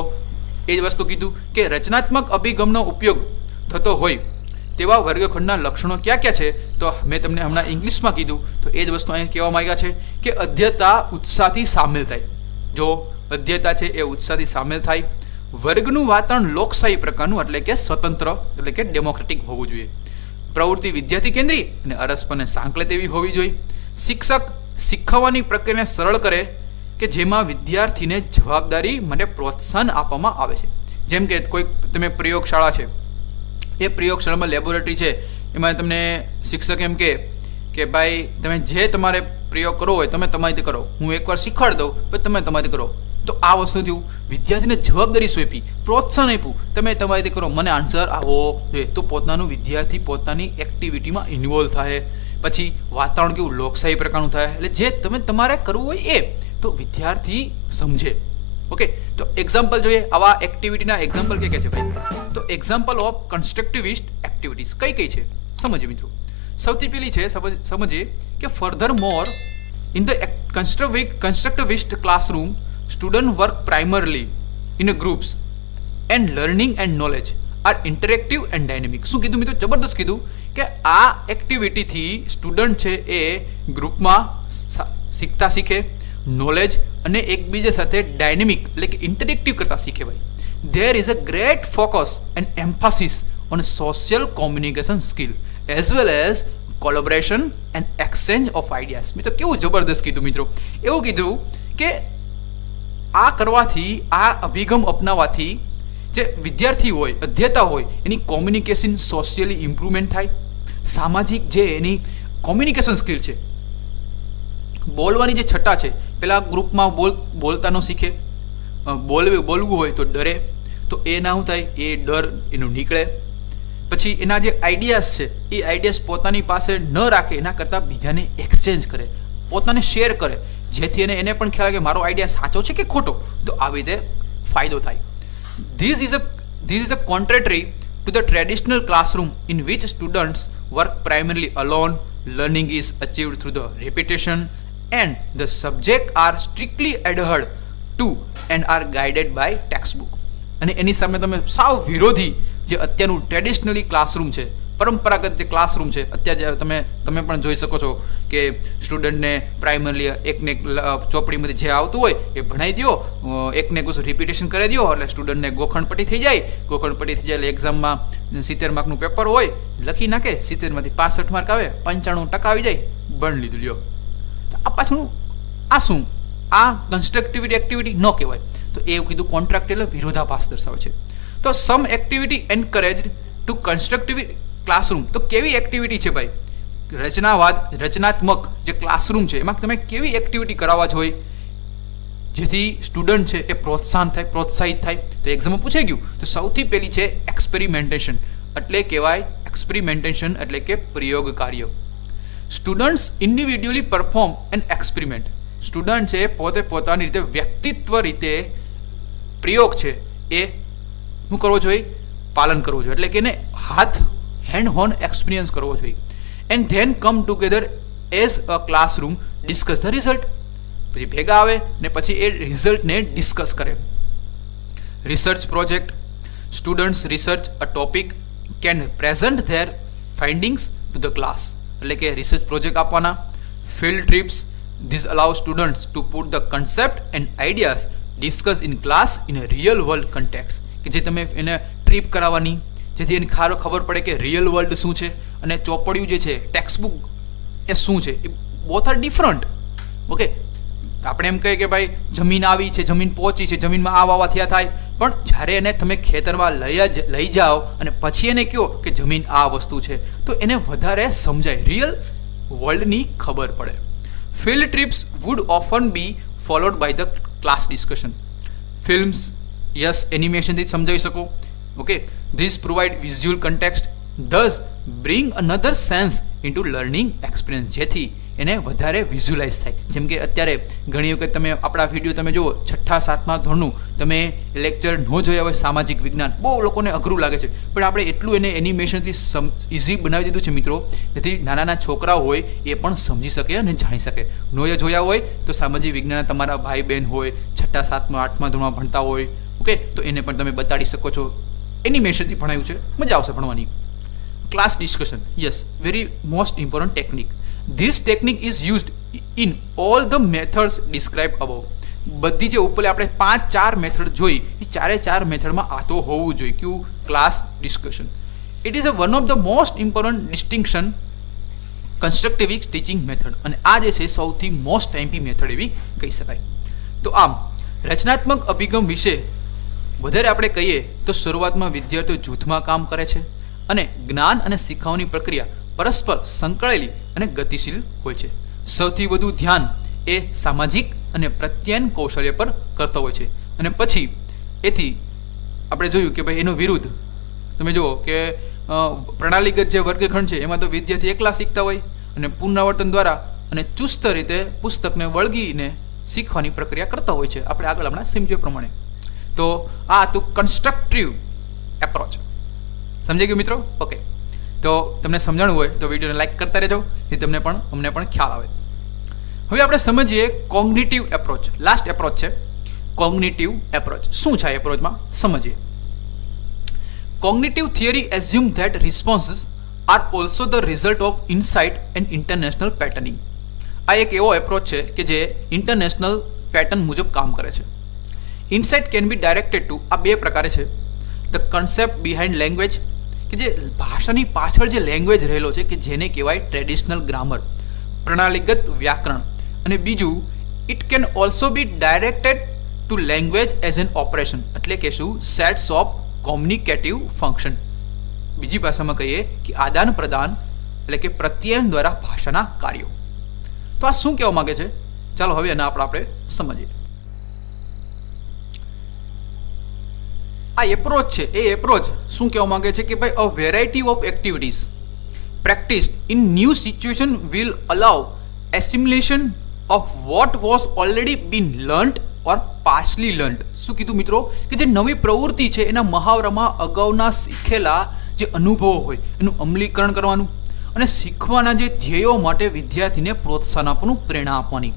એ જ વસ્તુ કીધું કે રચનાત્મક અભિગમનો ઉપયોગ થતો હોય તેવા વર્ગખંડના લક્ષણો ક્યાં ક્યાં છે? તો મેં તમને હમણાં ઇંગ્લિશમાં કીધું. તો એ જ વસ્તુ અહીંયા કહેવા માંગ્યા છે કે અધ્યતા ઉત્સાહથી સામેલ થાય. જો અધ્યતા છે એ ઉત્સાહથી સામેલ થાય. વર્ગનું વાતાવરણ લોકશાહી પ્રકારનું એટલે કે સ્વતંત્ર એટલે કે ડેમોક્રેટિક હોવું જોઈએ. પ્રવૃત્તિ વિદ્યાર્થી કેન્દ્રી અને અરસપરને સાંકળે તેવી હોવી જોઈએ. શિક્ષક શીખવવાની પ્રક્રિયાને સરળ કરે કે જેમાં વિદ્યાર્થીને જવાબદારી માટે પ્રોત્સાહન આપવામાં આવે છે. જેમ કે કોઈ તમે પ્રયોગશાળા છે, એ પ્રયોગશાળામાં લેબોરેટરી છે, એમાં તમને શિક્ષક એમ કે ભાઈ તમે જે તમારે પ્રયોગ કરવો હોય તમે તમારી રીતે કરો, હું એકવાર શીખવાડી દઉં પછી તમે તમારી રીતે કરો. તો આ વસ્તુ થયું વિદ્યાર્થીને જવાબદારી સોંપી, પ્રોત્સાહન આપ્યું, તમે તમારી રીતે કરો, મને આન્સર આવો જોઈએ. તો પોતાનું વિદ્યાર્થી પોતાની એક્ટિવિટીમાં ઇન્વોલ્વ થાય. પછી વાતાવરણ કેવું? લોકશાહી પ્રકારનું થાય. એટલે જે તમે તમારે કરવું હોય એ તો વિદ્યાર્થી સમજે. ઓકે, તો એક્ઝામ્પલ જોઈએ. આવા એક્ટિવિટીના એક્ઝામ્પલ કે છે ભાઈ? તો એક્ઝામ્પલ ઓફ કન્સ્ટ્રક્ટિવિસ્ટ એક્ટિવિટીઝ કઈ કઈ છે સમજીએ મિત્રો. સૌથી પહેલી છે સમજીએ કે furthermore in the constructivist classroom student work primarily in groups and learning and knowledge are interactive and dynamic. શું કીધું મિત્રો? જબરદસ્ત કીધું કે આ એક્ટિવિટીથી સ્ટુડન્ટ છે એ ગ્રુપમાં શીખતા શીખે, નોલેજ અને એકબીજા સાથે ડાયનેમિક એટલે કે ઇન્ટરેક્ટિવ કરતા શીખે ભાઈ. There is a great focus and emphasis on social communication skill as well as collaboration and exchange of ideas. મિત્રો કેવું જબરદસ્ત કીધું મિત્રો. એવું કીધું કે આ કરવાથી, આ અભિગમ અપનાવવાથી જે વિદ્યાર્થી હોય, અધ્યતા હોય, એની કોમ્યુનિકેશન સોશિયલી ઇમ્પ્રુવમેન્ટ થાય. સામાજિક જે એની કોમ્યુનિકેશન સ્કિલ છે, બોલવાની જે છટા છે, પેલા ગ્રુપમાં બોલતા ન શીખે, બોલવું હોય તો ડરે, તો એ ના શું થાય? એ ડર એનું નીકળે. પછી એના જે આઈડિયાઝ છે એ આઈડિયાઝ પોતાની પાસે ન રાખે, એના કરતાં બીજાને એક્સચેન્જ કરે, પોતાને શેર કરે, જેથી એને પણ ખ્યાલ કે મારો આઈડિયા સાચો છે કે ખોટો. તો આવી રીતે ફાયદો થાય. This is a contrary to the traditional classroom in which students work primarily alone. Learning is achieved through the repetition and the subjects are strictly adhered to and are guided by textbook. અને એની સામે તમે સાવ વિરોધી જે અત્યારનું traditionally classroom છે, પરંપરાગત જે ક્લાસરૂમ છે, અત્યારે તમે પણ જોઈ શકો છો કે સ્ટુડન્ટને પ્રાઇમરલી એકને એક ચોપડીમાંથી જે આવતું હોય એ ભણાવી દો, એકને એક રિપીટેશન કરી દો એટલે સ્ટુડન્ટને ગોખણપટ્ટી થઈ જાય એટલે એક્ઝામમાં 70 માર્કનું પેપર હોય, લખી નાખે, 70માંથી 65 માર્ક આવે, 95% આવી જાય, ભણ લીધું લ્યો. તો આ પાછું આ શું? આ કન્સ્ટ્રક્ટિવિટી એક્ટિવિટી ન કહેવાય. તો એવું કીધું કોન્ટ્રાક્ટ એટલે વિરોધાભાસ દર્શાવે છે. તો સમ એક્ટિવિટી એન્કરેજ્ડ ટુ કન્સ્ટ્રક્ટિવ ક્લાસરૂમ. તો કેવી એક્ટિવિટી છે ભાઈ? રચનાત્મક જે ક્લાસરૂમ છે એમાં તમે કેવી એક્ટિવિટી કરાવવા જોઈએ જેથી સ્ટુડન્ટ છે એ પ્રોત્સાહિત થાય? તો એક્ઝામમાં પૂછાઈ ગયું. તો સૌથી પહેલી છે એક્સપેરિમેન્ટેશન. એટલે કહેવાય એક્સપેરિમેન્ટેશન એટલે કે પ્રયોગ કાર્ય. Students individually perform an experiment. Student છે પોતે પોતાની રીતે વ્યક્તિત્વ રીતે પ્રયોગ છે એ શું કરવો જોઈએ? પાલન કરવું જોઈએ. એટલે કે એને હેન્ડ ઓન એક્સપિરિયન્સ કરવો જોઈએ. And then come together as a classroom discuss the result. પછી ભેગા આવે ને પછી એ રિઝલ્ટને ડિસ્કસ કરે. Research project. Students research a topic can present their findings to the class, એટલે કે રિસર્ચ પ્રોજેક્ટ આપવાના. Field trips, this allow students to put the concept and ideas discuss in class in a real world context, કે જે તમે એને trip કરાવવાની, જેથી એને ખબર પડે કે રિયલ વર્લ્ડ શું છે અને ચોપડિયું જે છે ટેક્સ્ટ બુક એ શું છે. એ બોથ આર ડિફરન્ટ. ઓકે, આપણે એમ કહીએ કે ભાઈ જમીન આવી છે, જમીન પહોંચી છે, જમીનમાં આ વાવા થયા થાય, પણ જ્યારે એને તમે ખેતરમાં લઈ જાઓ અને પછી એને કહો કે જમીન આ વસ્તુ છે, તો એને વધારે સમજાય, રિયલ વર્લ્ડની ખબર પડે. Field trips would often be followed by the class discussion. Films, yes, એનિમેશનથી સમજાવી શકો. Okay, this provide visual context, thus bring another sense into learning experience, જેથી એને વધારે વિઝ્યુલાઇઝ થાય. જેમ કે અત્યારે ઘણી વખત તમે આપણા વિડીયો તમે જુઓ, 6ઠા 7મા ધોરણનું તમે લેક્ચર ન જોયા હોય, સામાજિક વિજ્ઞાન, બહુ લોકોને અઘરું લાગે છે, પણ આપણે એટલું એને એનિમેશનથી ઇઝી બનાવી દીધું છે મિત્રો, જેથી નાના છોકરાઓ હોય એ પણ સમજી શકે અને જાણી શકે. નો જોયા હોય તો સામાજિક વિજ્ઞાન તમારા ભાઈ બહેન હોય, 6ઠા 7મા 8મા ધોરણમાં ભણતા હોય, ઓકે, તો એને પણ તમે બતાડી શકો છો. એનિમેશનથી ભણાયું છે, મજા આવશે ભણવાની. Class discussion, yes, very most important technique. This technique is used in all the methods described above. બધી જે ઉપર આપણે 5-4 મેથડ જોઈ, એ 4 મેથડમાં આ તો હોવું જોઈએ. Q? Class discussion. It is one of the most important distinction constructive teaching method, અને આ જે છે સૌથી મોસ્ટ ટાઈમપી મેથડ એવી કહી શકાય. તો આમ રચનાત્મક અભિગમ વિશે વધારે આપણે કહીએ તો શરૂઆતમાં વિદ્યાર્થીઓ જૂથમાં કામ કરે છે અને જ્ઞાન અને શીખવાની પ્રક્રિયા પરસ્પર સંકળાયેલી અને ગતિશીલ હોય છે. સૌથી વધુ ધ્યાન એ સામાજિક અને પ્રત્યાયન કૌશલ્ય પર કરતો હોય છે, અને પછી એથી આપણે જોયું કે ભાઈ એનો વિરુદ્ધ તમે જુઓ કે પ્રણાલીગત જે વર્ગખંડ છે એમાં તો વિદ્યાર્થી એકલા શીખતા હોય અને પુનરાવર્તન દ્વારા અને ચુસ્ત રીતે પુસ્તકને વળગીને શીખવાની પ્રક્રિયા કરતા હોય છે. આપણે આગળ હમણાં સમજ્યા પ્રમાણે તો આ હતું કન્સ્ટ્રક્ટિવ એપ્રોચ. સમજાઈ ગયું મિત્રો? ઓકે, તો તમને સમજાણું હોય તો વિડીયોને લાઈક કરતા રહેજો, એ તમને પણ અમને પણ ખ્યાલ આવે. હવે આપણે સમજીએ કોગ્નિટિવ એપ્રોચ. લાસ્ટ એપ્રોચ છે કોગ્નિટિવ એપ્રોચ. શું છે આ એપ્રોચમાં સમજીએ. Cognitive theory assume that responses are also the result of insight and international patterning. આ એક એવો એપ્રોચ છે કે જે ઇન્ટરનેશનલ પેટર્ન મુજબ કામ કરે છે. Insight can be directed to, આ બે પ્રકારે છે. ધ કન્સેપ્ટ બિહાઇન્ડ લેંગ્વેજ, કે જે ભાષાની પાછળ જે લેંગ્વેજ રહેલો છે કે જેને કહેવાય ટ્રેડિશનલ ગ્રામર, પ્રણાલીગત વ્યાકરણ. અને બીજું, it can also be directed to language as an operation, એટલે કે શું? Sets of communicative function. બીજી ભાષામાં કહીએ કે આદાન પ્રદાન એટલે કે પ્રત્યાયન દ્વારા ભાષાના કાર્યો. તો આ શું કહેવા માંગે છે? ચાલો હવે એના આપણે સમજીએ. આ એપ્રોચ છે, એ એપ્રોચ શું કહેવા માંગે છે કે ભાઈ a variety of activities practised in new situation will allow assimilation of what was already been learnt or partially learnt. શું કીધું મિત્રો? કે જે નવી પ્રવૃત્તિ છે એના મહાવરામાં અગાઉના શીખેલા જે અનુભવો હોય એનું અમલીકરણ કરવાનું અને શીખવાના જે ધ્યેયો માટે વિદ્યાર્થીને પ્રોત્સાહન આપવાનું, પ્રેરણા આપવાની,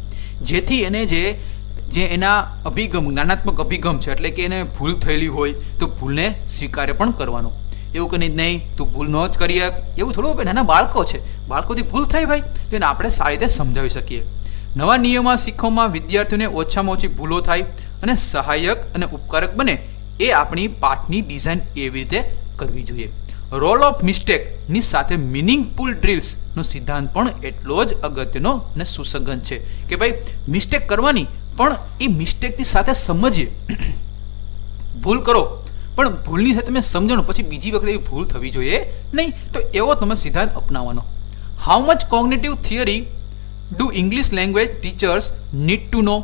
જેથી એને જે એના અભિગમ, જ્ઞાનાત્મક અભિગમ છે, એટલે કે એને ભૂલ થયેલી હોય તો ભૂલને સ્વીકાર્ય પણ કરવાનો. એવું કંઈ નહીં તું ભૂલ ન જ કરી એવું થોડું. ભાઈ નાના બાળકો છે, બાળકોથી ભૂલ થાય ભાઈ, તો એને આપણે સારી રીતે સમજાવી શકીએ. નવા નિયમમાં શીખવામાં વિદ્યાર્થીઓને ઓછામાં ઓછી ભૂલો થાય અને સહાયક અને ઉપકારક બને, એ આપણી પાઠની ડિઝાઇન એવી રીતે કરવી જોઈએ. રોલ ઓફ મિસ્ટેકની સાથે મિનિંગફુલ ડ્રીલ્સનો સિદ્ધાંત પણ એટલો જ અગત્યનો અને સુસંગત છે કે ભાઈ મિસ્ટેક કરવાની, પણ એ મિસ્ટેકની સાથે સમજીએ. ભૂલ કરો પણ ભૂલની સાથે તમે સમજણો, પછી બીજી વખતે એવી ભૂલ થવી જોઈએ નહીં. તો એવો તમે સિદ્ધાંત અપનાવવાનો. How much cognitive theory do English language teachers need to know?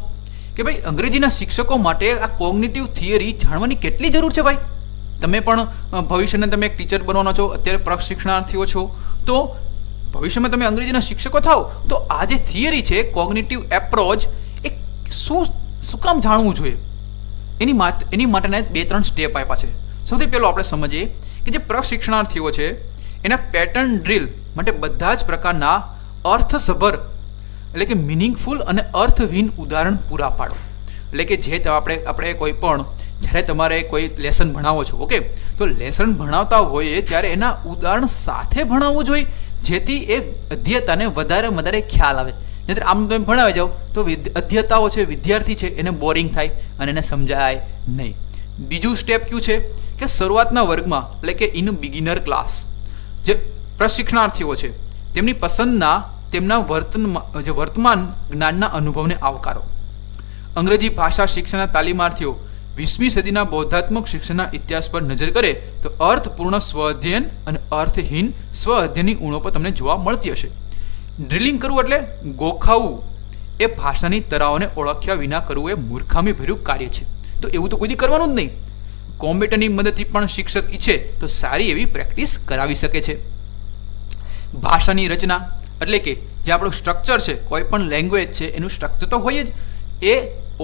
કે ભાઈ અંગ્રેજીના શિક્ષકો માટે આ કોગ્નિટિવ થિયરી જાણવાની કેટલી જરૂર છે ભાઈ? તમે પણ ભવિષ્યને તમે એક ટીચર બનવાનો છો, અત્યારે પ્રશિક્ષણાર્થીઓ છો, તો ભવિષ્યમાં તમે અંગ્રેજીના શિક્ષકો થાવ તો આ જે થિયરી છે કોગ્નિટિવ એપ્રોચ, એ શું કામ જાણવું જોઈએ? એની માટેના 2-3 સ્ટેપ આપ્યા છે. સૌથી પહેલો આપણે સમજીએ કે જે પ્રશિક્ષણાર્થીઓ છે એના પેટર્ન ડ્રીલ માટે બધા જ પ્રકારના અર્થસભર એટલે કે મિનિંગફુલ અને અર્થહીન ઉદાહરણ પૂરા પાડો. એટલે કે જે આપણે કોઈ પણ જ્યારે તમારે કોઈ લેસન ભણાવો છો, ઓકે, તો લેસન ભણાવતા હોઈએ ત્યારે એના ઉદાહરણ સાથે ભણાવવું જોઈએ, જેથી એ અધ્યતાને વધારે ખ્યાલ આવે. નહીંતર આમ તમે ભણાવી જાઓ તો અધ્યતાઓ છે, વિદ્યાર્થી છે, એને બોરિંગ થાય અને એને સમજાય નહીં. બીજું સ્ટેપ કયું છે કે શરૂઆતના વર્ગમાં એટલે કે ઇન બિગિનર ક્લાસ જે પ્રશિક્ષણાર્થીઓ છે તેમની પસંદના તેમના વર્તમાન જ્ઞાનના અનુભવને આવકારો. અંગ્રેજી ભાષા શિક્ષણના તાલીમાર્થીઓ 20મી સદીના બૌદ્ધાત્મક શિક્ષણના ઇતિહાસ પર નજર કરે તો અર્થપૂર્ણ સ્વઅધ્યયન અને અર્થહીન સ્વઅધ્યયનની ઉણપો તમને જોવા મળતી હશે. ડ્રિલિંગ કરવું એટલે ગોખાવું એ ભાષાની તરાઓને ઓળખ્યા વિના કરવું એ મૂર્ખામી ભર્યું કાર્ય છે. તો એવું તો કોઈ કરવાનું જ નહીં. કોમ્પ્યુટરની મદદથી પણ શિક્ષક ઈચ્છે તો સારી એવી પ્રેક્ટિસ કરાવી શકે છે. ભાષાની રચના એટલે કે જે આપણું સ્ટ્રક્ચર છે, કોઈ પણ લેંગ્વેજ છે એનું સ્ટ્રક્ચર તો હોય જ, એ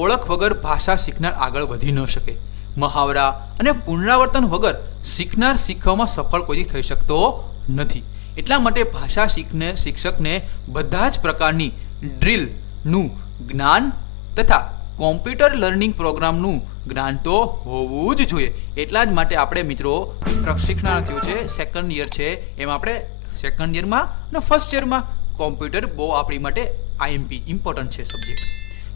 ઓળખ વગર ભાષા શીખનાર આગળ વધી ન શકે. મહાવરા અને પુનરાવર્તન વગર શીખનાર શીખવામાં સફળ કોઈ થઈ શકતો નથી. એટલા માટે ભાષા શિક્ષકને બધા જ પ્રકારની ડ્રીલનું જ્ઞાન તથા કોમ્પ્યુટર લર્નિંગ પ્રોગ્રામનું જ્ઞાન તો હોવું જ જોઈએ. એટલા જ માટે આપણે મિત્રો પ્રશિક્ષણાર્થીઓ છે, સેકન્ડ યર છે, એમાં આપણે સેકન્ડ યરમાં અને ફર્સ્ટ યરમાં કોમ્પ્યુટર બહુ આપણી માટે આઈએમપી ઇમ્પોર્ટન્ટ છે સબ્જેક્ટ.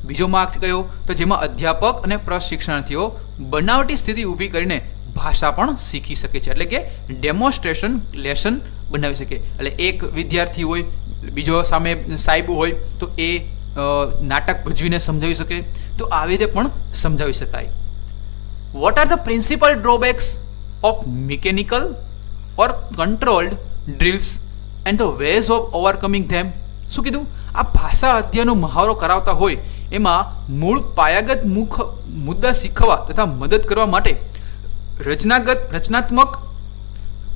બીજો માર્ક્સ કયો તો જેમાં અધ્યાપક અને પ્રશિક્ષણાર્થીઓ બનાવટી સ્થિતિ ઊભી કરીને ભાષા પણ શીખી શકે છે, એટલે કે ડેમોન્સ્ટ્રેશન લેસન બનાવી શકે. એટલે એક વિદ્યાર્થી હોય, બીજો સામે સાહેબ હોય તો એ નાટક ભજવીને સમજાવી શકે, તો આવી રીતે પણ સમજાવી શકાય. What are the principal drawbacks of mechanical or controlled drills and the ways of overcoming them. શું કીધું? આ ભાષા અધ્યયનો મહાવરો કરાવતા હોય એમાં મૂળ પાયાગત મુદ્દા શીખવા તથા મદદ કરવા માટે રચનાત્મક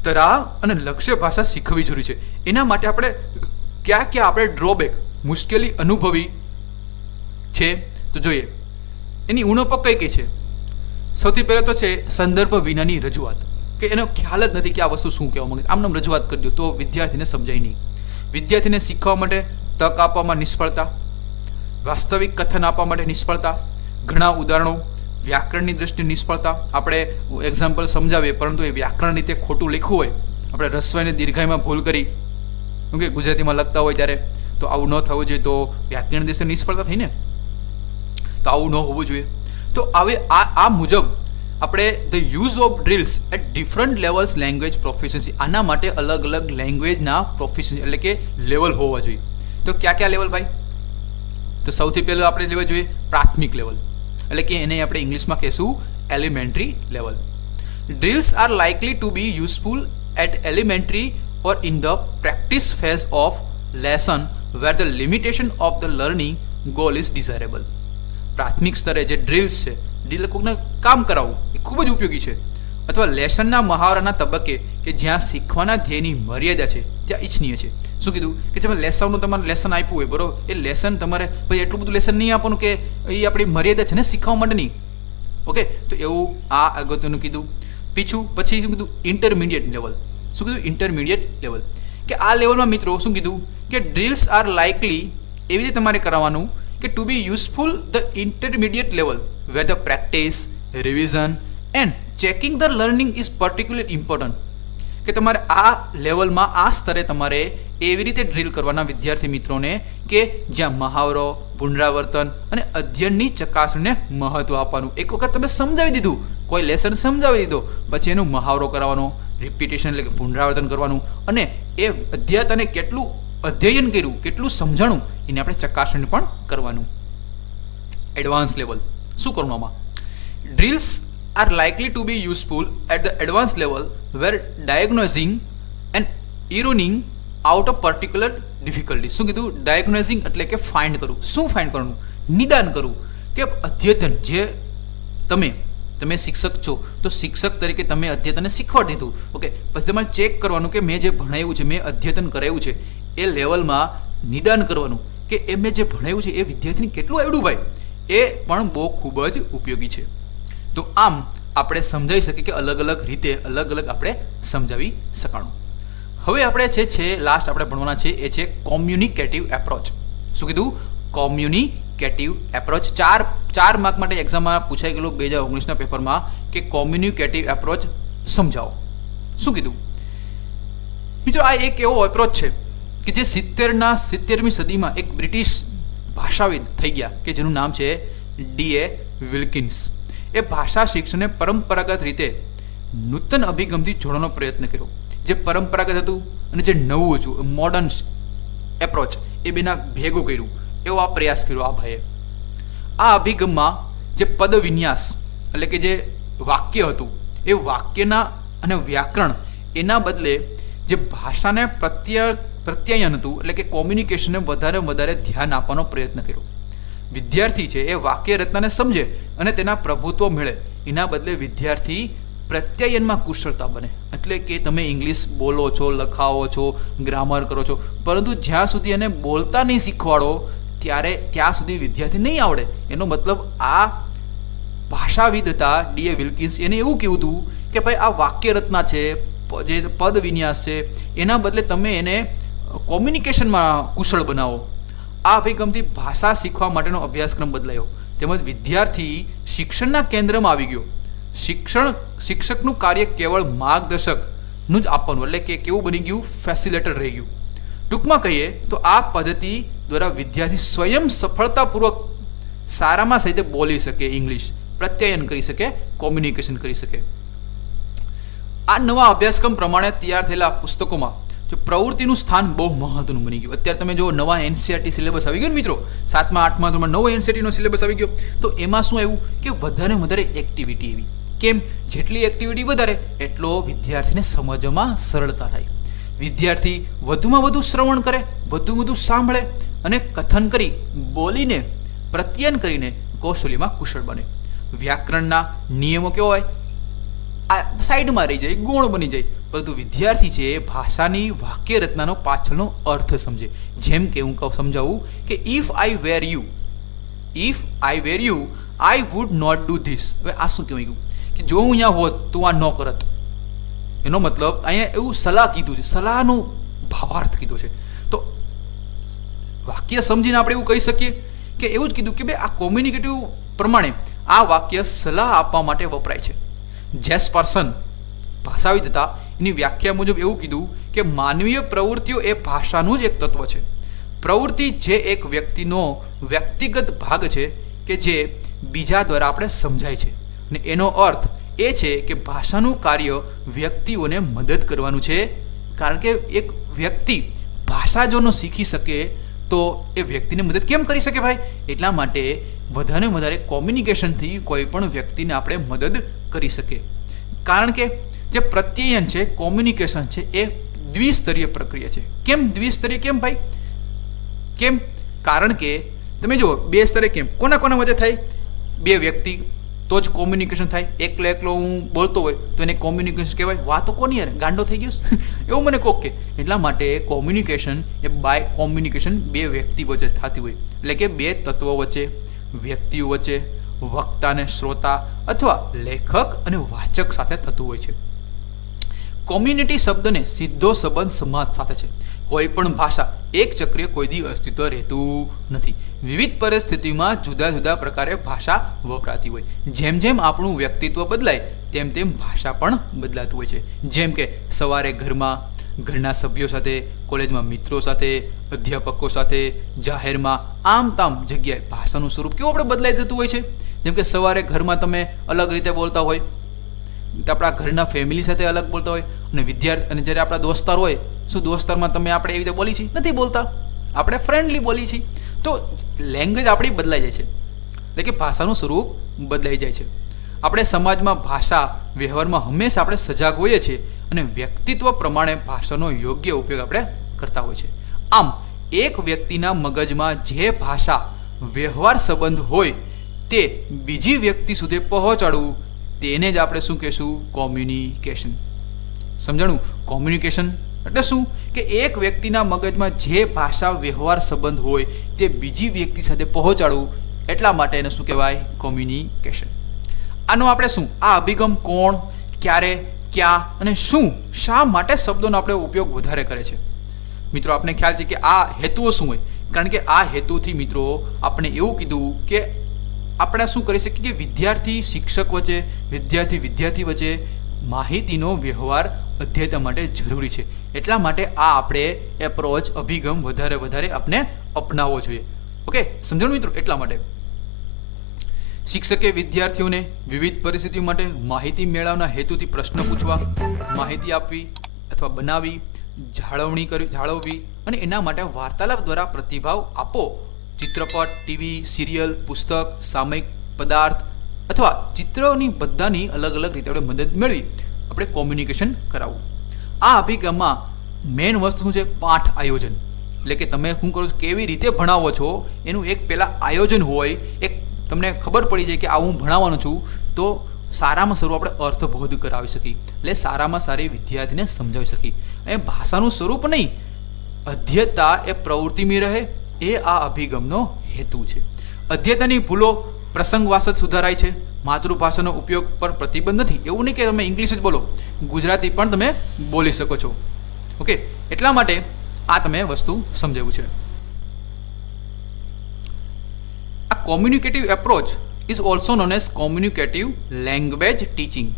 તરાહ અને લક્ષ્ય ભાષા શીખવી જરૂરી છે. એના માટે આપણે ક્યાં આપણે ડ્રોબેક મુશ્કેલી અનુભવી છે તો જોઈએ. એની ઉણપો કઈ કઈ છે? સૌથી પહેલાં તો છે સંદર્ભ વિનાની રજૂઆત, કે એનો ખ્યાલ જ નથી કે આ વસ્તુ શું કહેવા માંગે છે. આમને રજૂઆત કરી દો તો વિદ્યાર્થીને સમજાય નહીં. વિદ્યાર્થીને શીખવા માટે તક આપવામાં નિષ્ફળતા, વાસ્તવિક કથન આપવા માટે નિષ્ફળતા, ઘણા ઉદાહરણો, વ્યાકરણની દ્રષ્ટિએ નિષ્ફળતા. આપણે એક્ઝામ્પલ સમજાવીએ પરંતુ એ વ્યાકરણ રીતે ખોટું લખ્યું હોય, આપણે રસ્વઈને દીર્ઘાઈમાં ભૂલ કરી, કેમ કે ગુજરાતીમાં લખતા હોય ત્યારે, તો આવું ન થવું જોઈએ. તો વ્યાકરણ દ્રષ્ટિએ નિષ્ફળતા થઈ ને, તો આવું ન હોવું જોઈએ. તો હવે આ મુજબ આપણે the use of drills at different levels language proficiency, આના માટે અલગ અલગ લેંગ્વેજના પ્રોફિશન્સી એટલે કે લેવલ હોવા જોઈએ. તો કયા લેવલ ભાઈ? તો સૌથી પહેલું આપણે લેવા જોઈએ પ્રાથમિક લેવલ, એટલે કે એને આપણે ઇંગ્લિશમાં કહેશું elementary level. Drills are likely to be useful at elementary or in the practice phase of lesson where the limitation of the learning goal is desirable. પ્રાથમિક સ્તરે જે ડ્રિલ્સ છે, ડ્રિલ કોઈને કામ કરાવવું એ ખૂબ જ ઉપયોગી છે. અથવા લેસનના મહાવરાના તબક્કે કે જ્યાં શીખવાના ધ્યેયની મર્યાદા છે ત્યાં ઈચ્છનીય છે. શું કીધું? કે તમે લેસનનું તમારે લેસન આપ્યું હોય, બરોબર, એ લેસન તમારે ભાઈ એટલું બધું લેસન નહીં આપવાનું કે એ આપણી મર્યાદા છે ને શીખવા માટેની, ઓકે, તો એવું આ અગત્યનું કીધું. પછી શું કીધું? Intermediate level. શું કીધું? ઇન્ટરમીડિયેટ લેવલ, કે આ લેવલમાં મિત્રો શું કીધું કે ડ્રિલ્સ આર લાઇકલી એવી રીતે તમારે કરાવવાનું કે to be useful the intermediate level where the practice, revision and checking the learning is particular important. કે તમારે આ લેવલમાં આ સ્તરે તમારે એવી રીતે ડ્રિલ કરવાના વિદ્યાર્થી મિત્રોને કે જ્યાં મહાવરો, પુનરાવર્તન અને અધ્યયનની ચકાસણીને મહત્વ આપવાનું. એક વખત તમે સમજાવી દીધું, કોઈ લેસન સમજાવી દીધો, પછી એનો મહાવરો કરવાનો, રિપીટેશન એટલે કે પુનરાવર્તન કરવાનું, અને એ અધ્યાત્મને કેટલું અધ્યયન કર્યું, કેટલું સમજાણું, એને આપણે ચકાસણી પણ કરવાનું. એડવાન્સ લેવલ શું કરવાનું આમાં? Drills are likely to be useful at the advanced level where diagnosing and zeroing out of particular difficulty. શું કીધું? ડાયગ્નોઝિંગ એટલે કે ફાઇન્ડ કરવું. શું ફાઇન્ડ કરવાનું? નિદાન કરવું. કે અધ્યતન જે તમે શિક્ષક છો તો શિક્ષક તરીકે તમે અધ્યતનને શીખવાડી દીધું, ઓકે, પછી તમારે ચેક કરવાનું કે મેં જે ભણાવ્યું છે, મેં અધ્યતન કરાવ્યું છે, એ લેવલમાં નિદાન કરવાનું કે એ મેં જે ભણાવ્યું છે એ વિદ્યાર્થીને કેટલું આવડ્યું ભાઈ, એ પણ બહુ ખૂબ જ ઉપયોગી છે. તો આમ આપણે સમજાવી શકીએ કે અલગ અલગ રીતે અલગ અલગ આપણે સમજાવી શકાણું. હવે આપણે છે લાસ્ટ આપણે ભણવાના છે એ છે કોમ્યુનિકેટિવ એપ્રોચ. શું કીધું? કોમ્યુનિકેટિવ એપ્રોચ. 4 માર્ક માટે એક્ઝામમાં પૂછાઈ ગયેલું 2019ના પેપરમાં કે કોમ્યુનિકેટિવ એપ્રોચ સમજાવો. શું કીધું મિત્રો? આ એક એવો એપ્રોચ છે કે જે 70મી સદીમાં એક બ્રિટિશ ભાષાવિદ થઈ ગયા કે જેનું નામ છે D.A. વિલ્કિન્સ. એ ભાષા શિક્ષણને પરંપરાગત રીતે નૂતન અભિગમથી જોડવાનો પ્રયત્ન કર્યો. જે પરંપરાગત હતું અને જે નવું હતું મોડર્ન એપ્રોચ એ બેના ભેગું કર્યું એવો આ પ્રયાસ કર્યો આ ભાઈએ. આ અભિગમમાં જે પદ વિન્યાસ એટલે કે જે વાક્ય હતું એ વાક્યના અને વ્યાકરણ એના બદલે જે ભાષાને પ્રત્યાયન હતું એટલે કે કોમ્યુનિકેશનને વધારે ધ્યાન આપવાનો પ્રયત્ન કર્યો. વિદ્યાર્થી છે એ વાક્ય રચનાને સમજે અને તેના પ્રભુત્વ મેળવે, એના બદલે વિદ્યાર્થી પ્રત્યાયનમાં કુશળતા બને. એટલે કે તમે ઇંગ્લિશ બોલો છો, લખાવો છો, ગ્રામર કરો છો, પરંતુ જ્યાં સુધી એને બોલતા નહીં શીખવાડો ત્યાં સુધી વિદ્યાર્થી નહીં આવડે. એનો મતલબ આ ભાષાવિદ હતા D.A. વિલ્કિન્સ, એને એવું કહેવું હતું કે ભાઈ આ વાક્ય રચના છે, જે પદ વિન્યાસ છે, એના બદલે તમે એને કોમ્યુનિકેશનમાં કુશળ બનાવો. આ અભિગમથી ભાષા શીખવા માટેનો અભ્યાસક્રમ બદલાયો, તેમજ વિદ્યાર્થી શિક્ષણના કેન્દ્રમાં આવી ગયો. શિક્ષકનું કાર્ય કેવળ માર્ગદર્શકનું જ આપવાનું, એટલે કે કેવું બની ગયું? ફેસિલિટેટર રહી ગયું. ટૂંકમાં કહીએ તો આ પદ્ધતિ દ્વારા વિદ્યાર્થી સ્વયં સફળતાપૂર્વક સારામાં સહિત બોલી શકે, ઇંગ્લિશ પ્રત્યાયન કરી શકે, કોમ્યુનિકેશન કરી શકે. આ નવા અભ્યાસક્રમ પ્રમાણે તૈયાર થયેલા પુસ્તકોમાં જો પ્રવૃત્તિનું સ્થાન બહુ મહત્વનું બની ગયું. અત્યારે તમે જો નવા NCERT સિલેબસ આવી ગયો ને મિત્રો, 7મા 8મા ધોરણમાં નવો NCERTનો સિલેબસ આવી ગયો, તો એમાં શું આવ્યું કે વધારે એક્ટિવિટી એવી. કેમ? જેટલી એક્ટિવિટી વધારે એટલો વિદ્યાર્થીને સમજવામાં સરળતા થાય. વિદ્યાર્થી વધુમાં વધુ શ્રવણ કરે, વધુ સાંભળે અને કથન કરી, બોલીને પ્રત્યાયન કરીને કૌશલ્યમાં કુશળ બને. વ્યાકરણના નિયમો કેવો હોય? આ સાઈડમાં રહી જાય, ગુણ બની જાય, પરંતુ વિદ્યાર્થી છે એ ભાષાની વાક્ય રચનાનો પાછળનો અર્થ સમજે. જેમ કે હું સમજાવું કે if I were you I would not do this. હવે આ શું કહેવાય કે જો હું અહીંયા હોત તો આ ન કરત. એનો મતલબ અહીંયા એવું સલાહ કીધું છે, સલાહનો ભાવાર્થ કીધો છે. તો વાક્ય સમજીને આપણે એવું કહી શકીએ કે એવું જ કીધું કે ભાઈ આ કોમ્યુનિકેટિવ પ્રમાણે આ વાક્ય સલાહ આપવા માટે વપરાય છે. જેસ્પર્સન ભાષાવિદ હતા, એની વ્યાખ્યા મુજબ એવું કીધું કે માનવીય પ્રવૃત્તિઓ એ ભાષાનું જ એક તત્વ છે. પ્રવૃત્તિ જે એક વ્યક્તિનો વ્યક્તિગત ભાગ છે કે જે બીજા દ્વારા આપણે સમજાય છે, અને એનો અર્થ એ છે કે ભાષાનું કાર્ય વ્યક્તિઓને મદદ કરવાનું છે. કારણ કે એક વ્યક્તિ ભાષા જો ન શીખી શકે તો એ વ્યક્તિને મદદ કેમ કરી શકે ભાઈ? એટલા માટે વધારે કોમ્યુનિકેશનથી કોઈ પણ વ્યક્તિને આપણે મદદ કરી શકીએ. કારણ કે જે પ્રત્યાયન છે, કોમ્યુનિકેશન છે, એ દ્વિસ્તરીય પ્રક્રિયા છે. કેમ દ્વિસ્તરીય? કેમ ભાઈ? કેમ? કારણ કે તમે જુઓ 2 સ્તરે કેમ? કોના વચ્ચે થાય? 2 વ્યક્તિ તો જ કોમ્યુનિકેશન થાય. એકલો હું બોલતો હોય તો એને કોમ્યુનિકેશન કહેવાય? વાતો કોની યાર, ગાંડો થઈ ગયો એવું મને કહો કે. એટલા માટે કોમ્યુનિકેશન એ બાય કોમ્યુનિકેશન 2 વ્યક્તિ વચ્ચે થતી હોય, એટલે કે 2 તત્વો વચ્ચે, વ્યક્તિઓ વચ્ચે, વક્તા અને શ્રોતા અથવા લેખક અને વાચક સાથે થતું હોય છે. કોમ્યુનિટી શબ્દને સીધો સંબંધ સમાજ સાથે છે. કોઈ પણ ભાષા એક ચક્રીય કોઈ દી અસ્તિત્વ રહેતું નથી. વિવિધ પરિસ્થિતિમાં જુદા પ્રકારે ભાષા વપરાતી હોય. જેમ આપણું વ્યક્તિત્વ બદલાય તેમ ભાષા પણ બદલાતું હોય છે. જેમ કે સવારે ઘરના સભ્યો સાથે, કોલેજમાં મિત્રો સાથે, અધ્યાપકો સાથે, જાહેરમાં, આમ જગ્યાએ ભાષાનું સ્વરૂપ કેવું આપણે બદલાઈ જતું હોય છે. જેમ કે સવારે ઘરમાં તમે અલગ રીતે બોલતા હોય, આપણા ઘરના ફેમિલી સાથે અલગ બોલતા હોય, અને વિદ્યાર્થી અને જ્યારે આપણા દોસ્તાર હોય, શું દોસ્તારમાં તમે આપણે એવી રીતે બોલી છીએ? નથી બોલતા, આપણે ફ્રેન્ડલી બોલી છીએ. તો લેંગ્વેજ આપણી બદલાઈ જાય છે, એટલે કે ભાષાનું સ્વરૂપ બદલાઈ જાય છે. આપણે સમાજમાં ભાષા વ્યવહારમાં હંમેશા આપણે સજાગ હોઈએ છીએ અને વ્યક્તિત્વ પ્રમાણે ભાષાનો યોગ્ય ઉપયોગ આપણે કરતા હોય છે. આમ એક વ્યક્તિના મગજમાં જે ભાષા વ્યવહાર સંબંધ હોય તે બીજી વ્યક્તિ સુધી પહોંચાડવું, તેને જ આપણે શું કહેશું? કોમ્યુનિકેશન. સમજાણું? કોમ્યુનિકેશન એટલે શું? કે એક વ્યક્તિના મગજમાં જે ભાષા વ્યવહાર સંબંધ હોય તે બીજી વ્યક્તિ સાથે પહોંચાડવું, એટલા માટે એને શું કહેવાય? કોમ્યુનિકેશન. આનો આપણે શું, આ અભિગમ કોણ, ક્યારે, ક્યાં અને શા માટે શબ્દોનો આપણે ઉપયોગ વધારે કરે છે? મિત્રો આપને ખ્યાલ છે કે આ હેતુઓ શું હોય? કારણ કે આ હેતુથી મિત્રો આપણે એવું કીધું કે આપણે શું કરી શકીએ કે વિદ્યાર્થી શિક્ષક વચ્ચે, વિદ્યાર્થી વચ્ચે માહિતીનો વ્યવહાર અધ્યયતા માટે જરૂરી છે. એટલા માટે આ આપણે એપ્રોચ, અભિગમ વધારે આપણે અપનાવવો જોઈએ. ઓકે, સમજો મિત્રો? એટલા માટે શિક્ષકે વિદ્યાર્થીઓને વિવિધ પરિસ્થિતિઓ માટે માહિતી મેળવવાના હેતુથી પ્રશ્ન પૂછવા, માહિતી આપવી અથવા બનાવી, જાળવવી અને એના માટે વાર્તાલાપ દ્વારા પ્રતિભાવ આપો. ચિત્રપટ, ટીવી, સિરિયલ, પુસ્તક, સામયિક, પદાર્થ અથવા ચિત્રોની બધાની અલગ અલગ રીતે આપણે મદદ મેળવી આપણે કોમ્યુનિકેશન કરાવવું. આ અભિગમમાં મેઇન વસ્તુ શું છે? પાઠ આયોજન. એટલે કે તમે શું કરો છો, કેવી રીતે ભણાવો છો એનું એક પહેલાં આયોજન હોય. એક તમને ખબર પડી જાય કે આ હું ભણાવવાનો છું, તો સારામાં સારું આપણે અર્થબોધ કરાવી શકીએ, એટલે સારામાં સારી વિદ્યાર્થીને સમજાવી શકીએ. અને ભાષાનું સ્વરૂપ નહીં, અધ્યયતા એ પ્રવૃત્તિમાં રહે, એ આ અભિગમનો હેતુ છે. અધ્યયતાની ભૂલો પ્રસંગવાસત સુધારાય છે. માતૃભાષાનો ઉપયોગ પર પ્રતિબંધ નથી. એવું નહીં કે તમે ઇંગ્લિશ જ બોલો, ગુજરાતી પણ તમે બોલી શકો છો. ઓકે, એટલા માટે આ તમે વસ્તુ સમજાવ્યું છે. આ communicative approach is also known as communicative language teaching.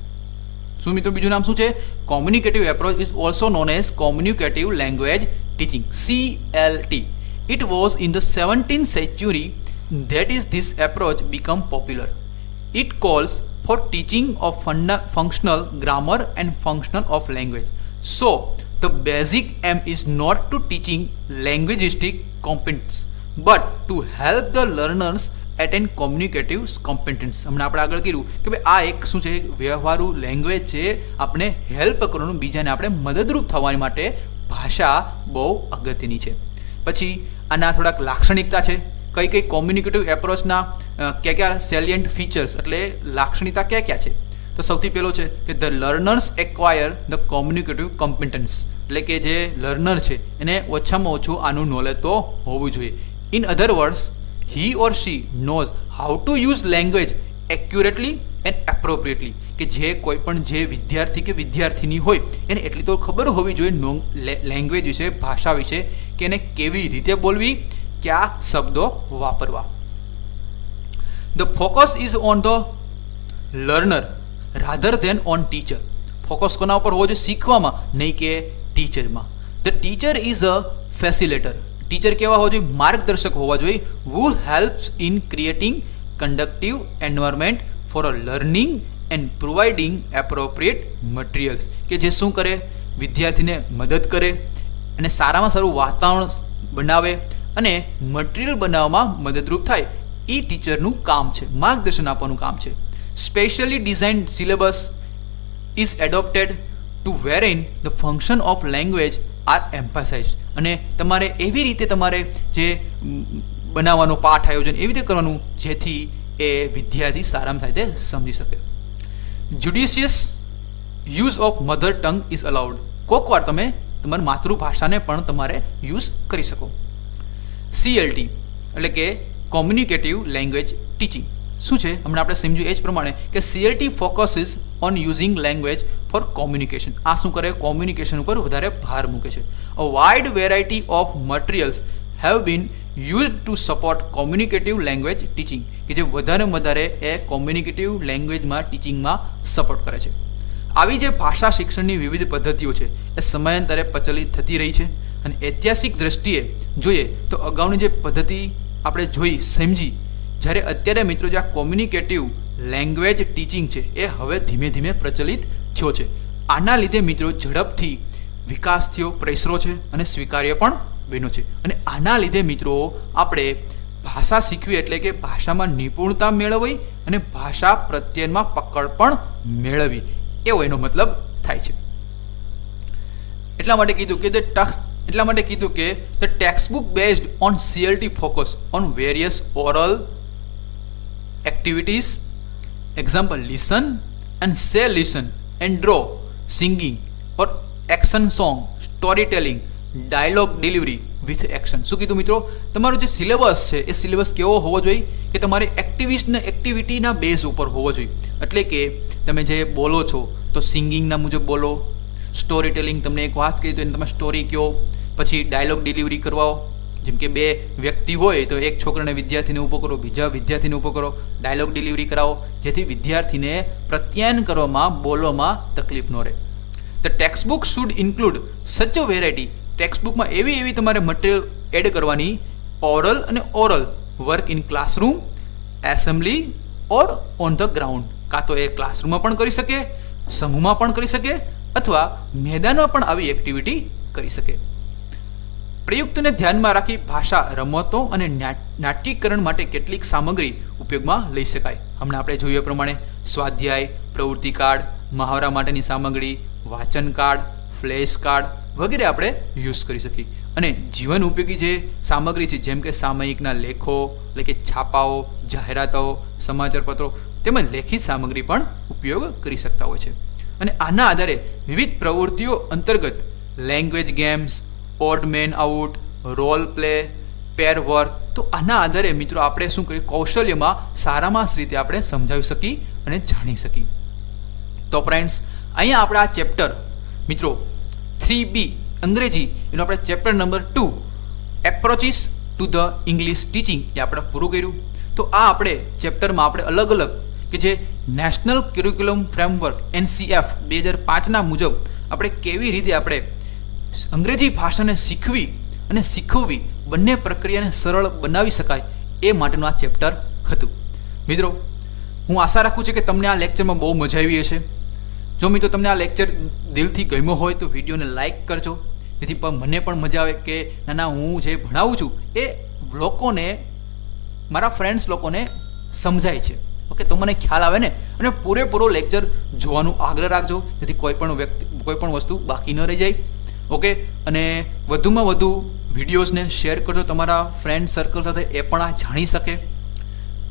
શું મિત્રો બીજું નામ શું છે? Communicative approach is also known as communicative language teaching, CLT. It was in the 17th century that is this approach become popular. It calls for teaching of functional grammar and functional of language. So the basic aim is not to teaching linguistic competence but to help the learners attain communicative competence. હમણાં આપણે આગળ કીધું કે ભાઈ આ એક શું છે? વ્યવહારુ લેંગ્વેજ છે. આપણે હેલ્પ કરવાનું, બીજાને આપણે મદદરૂપ થવાની માટે ભાષા બહુ અગત્યની છે. પછી આના થોડાક લાક્ષણિકતા છે. કઈ કોમ્યુનિકેટિવ એપ્રોચના કયા સેલિયન્ટ ફીચર્સ એટલે લાક્ષણિકતા ક્યાં છે? તો સૌથી પહેલો છે કે the learners acquire the communicative competence. એટલે કે જે લર્નર છે એને ઓછામાં ઓછું આનું નોલેજ તો હોવું જોઈએ. In other words, he or she knows how to use language accurately and appropriately. કે જે કોઈ પણ જે વિદ્યાર્થી કે વિદ્યાર્થીની હોય એને એટલી તો ખબર હોવી જોઈએ લેંગ્વેજ વિશે, ભાષા વિશે, કે એને કેવી રીતે બોલવી, કયા શબ્દો વાપરવા. The focus is on the learner rather than on teacher. Focus કોના ઉપર હોવો જોઈએ? શીખવામાં, નહીં કે ટીચરમાં. The teacher is a facilitator. Teacher કેવા હોવા જોઈએ? માર્ગદર્શક હોવા જોઈએ. Who helps in creating conductive environment for a learning and providing appropriate materials. કે જે શું કરે? વિદ્યાર્થીને મદદ કરે અને સારામાં સારું વાતાવરણ બનાવે અને મટીરિયલ બનાવવામાં મદદરૂપ થાય. એ ટીચરનું કામ છે, માર્ગદર્શન આપવાનું કામ છે. Specially designed syllabus is adopted to warrant the function of language are emphasise. અને તમારે એવી રીતે તમારે જે બનાવવાનો પાઠ આયોજન એવી રીતે કરવાનું જેથી એ વિદ્યાર્થી સારામાં થાય તે સમજી શકે. Judicious use of mother tongue is allowed. કોક વાર તમે તમારી માતૃભાષાને પણ તમારે યુઝ કરી શકો. CLT એટલે કે કોમ્યુનિકેટિવ લેંગ્વેજ ટીચિંગ શું છે? હમણાં આપણે સમજ્યું એ જ પ્રમાણે કે CLT focuses on using language for communication. આ શું કરે? કોમ્યુનિકેશન ઉપર વધારે ભાર મૂકે છે. A wide variety of materials have been used to support communicative language teaching. કે જે વધારે એ કોમ્યુનિકેટિવ લેંગ્વેજમાં ટીચિંગમાં સપોર્ટ કરે છે. આવી જે ભાષા શિક્ષણની વિવિધ પદ્ધતિઓ છે એ સમયાંતરે પ્રચલિત થતી રહી છે. અને ઐતિહાસિક દ્રષ્ટિએ જોઈએ તો અગાઉની જે પદ્ધતિ આપણે જોઈ સમજી, જ્યારે અત્યારે મિત્રો જે આ કોમ્યુનિકેટિવ લેંગ્વેજ ટીચિંગ છે એ હવે ધીમે ધીમે પ્રચલિત થયો છે. આના લીધે મિત્રો ઝડપથી વિકાસ થયો, પ્રસરો છે અને સ્વીકાર્ય પણ બન્યો છે. અને આના લીધે મિત્રો આપણે ભાષા શીખવી એટલે કે ભાષામાં નિપુણતા મેળવવી અને ભાષા પ્રત્યેમાં પકડ પણ મેળવવી એવો એનો મતલબ થાય છે. એટલા માટે કીધું કે the textbook based on CLT focus on various oral activities, example listen and say listen and draw, singing or action song, story telling, dialogue delivery with action. શું કીધું મિત્રો? તમારો જે સિલેબસ છે એ સિલેબસ કેવો હોવો જોઈએ? કે તમારે એક્ટિવિટીના બેઝ ઉપર હોવો જોઈએ. એટલે કે તમે જે બોલો છો તો સિંગિંગના મુજબ બોલો, સ્ટોરી ટેલિંગ તમને એક વાત કહી તો એને તમે સ્ટોરી કહો, પછી ડાયલોગ ડિલિવરી કરવાઓ, જેમ કે બે વ્યક્તિ હોય તો એક છોકરાને વિદ્યાર્થીને ઊભો કરો, બીજા વિદ્યાર્થીને ઊભો કરો, ડાયલોગ ડિલિવરી કરાવો, જેથી વિદ્યાર્થીને પ્રત્યાયન કરવામાં, બોલવામાં તકલીફ ન રહે. The text book should include such a variety. Text બુકમાં એવી તમારે મટીરિયલ એડ કરવાની, ઓરલ અને oral work in classroom, assembly or on the ground. કાં તો એ ક્લાસરૂમમાં પણ કરી શકે, સમૂહમાં પણ કરી શકે, અથવા મેદાનમાં પણ આવી એક્ટિવિટી કરી શકે. પ્રયુક્તને ધ્યાનમાં રાખી ભાષા, રમતો અને નાટ્યકરણ માટે કેટલીક સામગ્રી ઉપયોગમાં લઈ શકાય. હમણાં આપણે જોયું એ પ્રમાણે સ્વાધ્યાય, પ્રવૃત્તિ કાર્ડ, મહાવરા માટેની સામગ્રી, વાંચન કાર્ડ, ફ્લેશ કાર્ડ વગેરે આપણે યુઝ કરી શકીએ. અને જીવન ઉપયોગી જે સામગ્રી છે, જેમ કે સામયિકના લેખો, એટલે કે છાપાઓ, જાહેરાતો, સમાચાર પત્રો તેમજ લેખિત સામગ્રી પણ ઉપયોગ કરી શકતા હોય છે. અને આના આધારે વિવિધ પ્રવૃત્તિઓ અંતર્ગત language games, odd man out, role play, pair work, તો આના આધારે મિત્રો આપણે શું કરીએ, કૌશલ્યમાં સારામાં રીતે આપણે સમજાવી શકીએ અને જાણી શકીએ. તો ફ્રેન્ડ્સ, અહીંયા આપણે આ ચેપ્ટર મિત્રો 3B અંગ્રેજી એનું આપણે chapter number 2 approaches to the English teaching એ આપણે પૂરું કર્યું. તો આ આપણે ચેપ્ટરમાં આપણે અલગ અલગ કે જે નેશનલ કરિક્યુલમ ફ્રેમવર્ક NCF 2005ના મુજબ આપણે કેવી રીતે આપણે અંગ્રેજી ભાષાને શીખવી અને શીખવવી બંને પ્રક્રિયાને સરળ બનાવી શકાય એ માટેનું આ ચેપ્ટર હતું. મિત્રો, હું આશા રાખું છું કે તમને આ લેક્ચરમાં બહુ મજા આવી હશે. જો મિત્રો તમને આ લેક્ચર દિલથી ગમ્યો હોય તો વિડીયોને લાઇક કરજો, જેથી મને પણ મજા આવે કે નાના હું જે ભણાવું છું એ લોકોને, મારા ફ્રેન્ડ્સ લોકોને સમજાય છે. ઓકે, તો મને ખ્યાલ આવે ને. અને પૂરેપૂરો લેક્ચર જોવાનું આગ્રહ રાખજો, જેથી કોઈ પણ વસ્તુ બાકી ન રહી જાય. ઓકે, અને વધુમાં વધુ વિડીયોઝને શેર કરજો તમારા ફ્રેન્ડ સર્કલ સાથે, એ પણ આ જાણી શકે.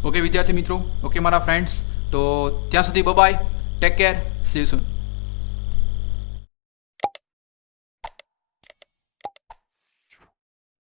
ઓકે વિદ્યાર્થી મિત્રો, ઓકે મારા ફ્રેન્ડ્સ, તો ત્યાં સુધી bye, take care, see you soon.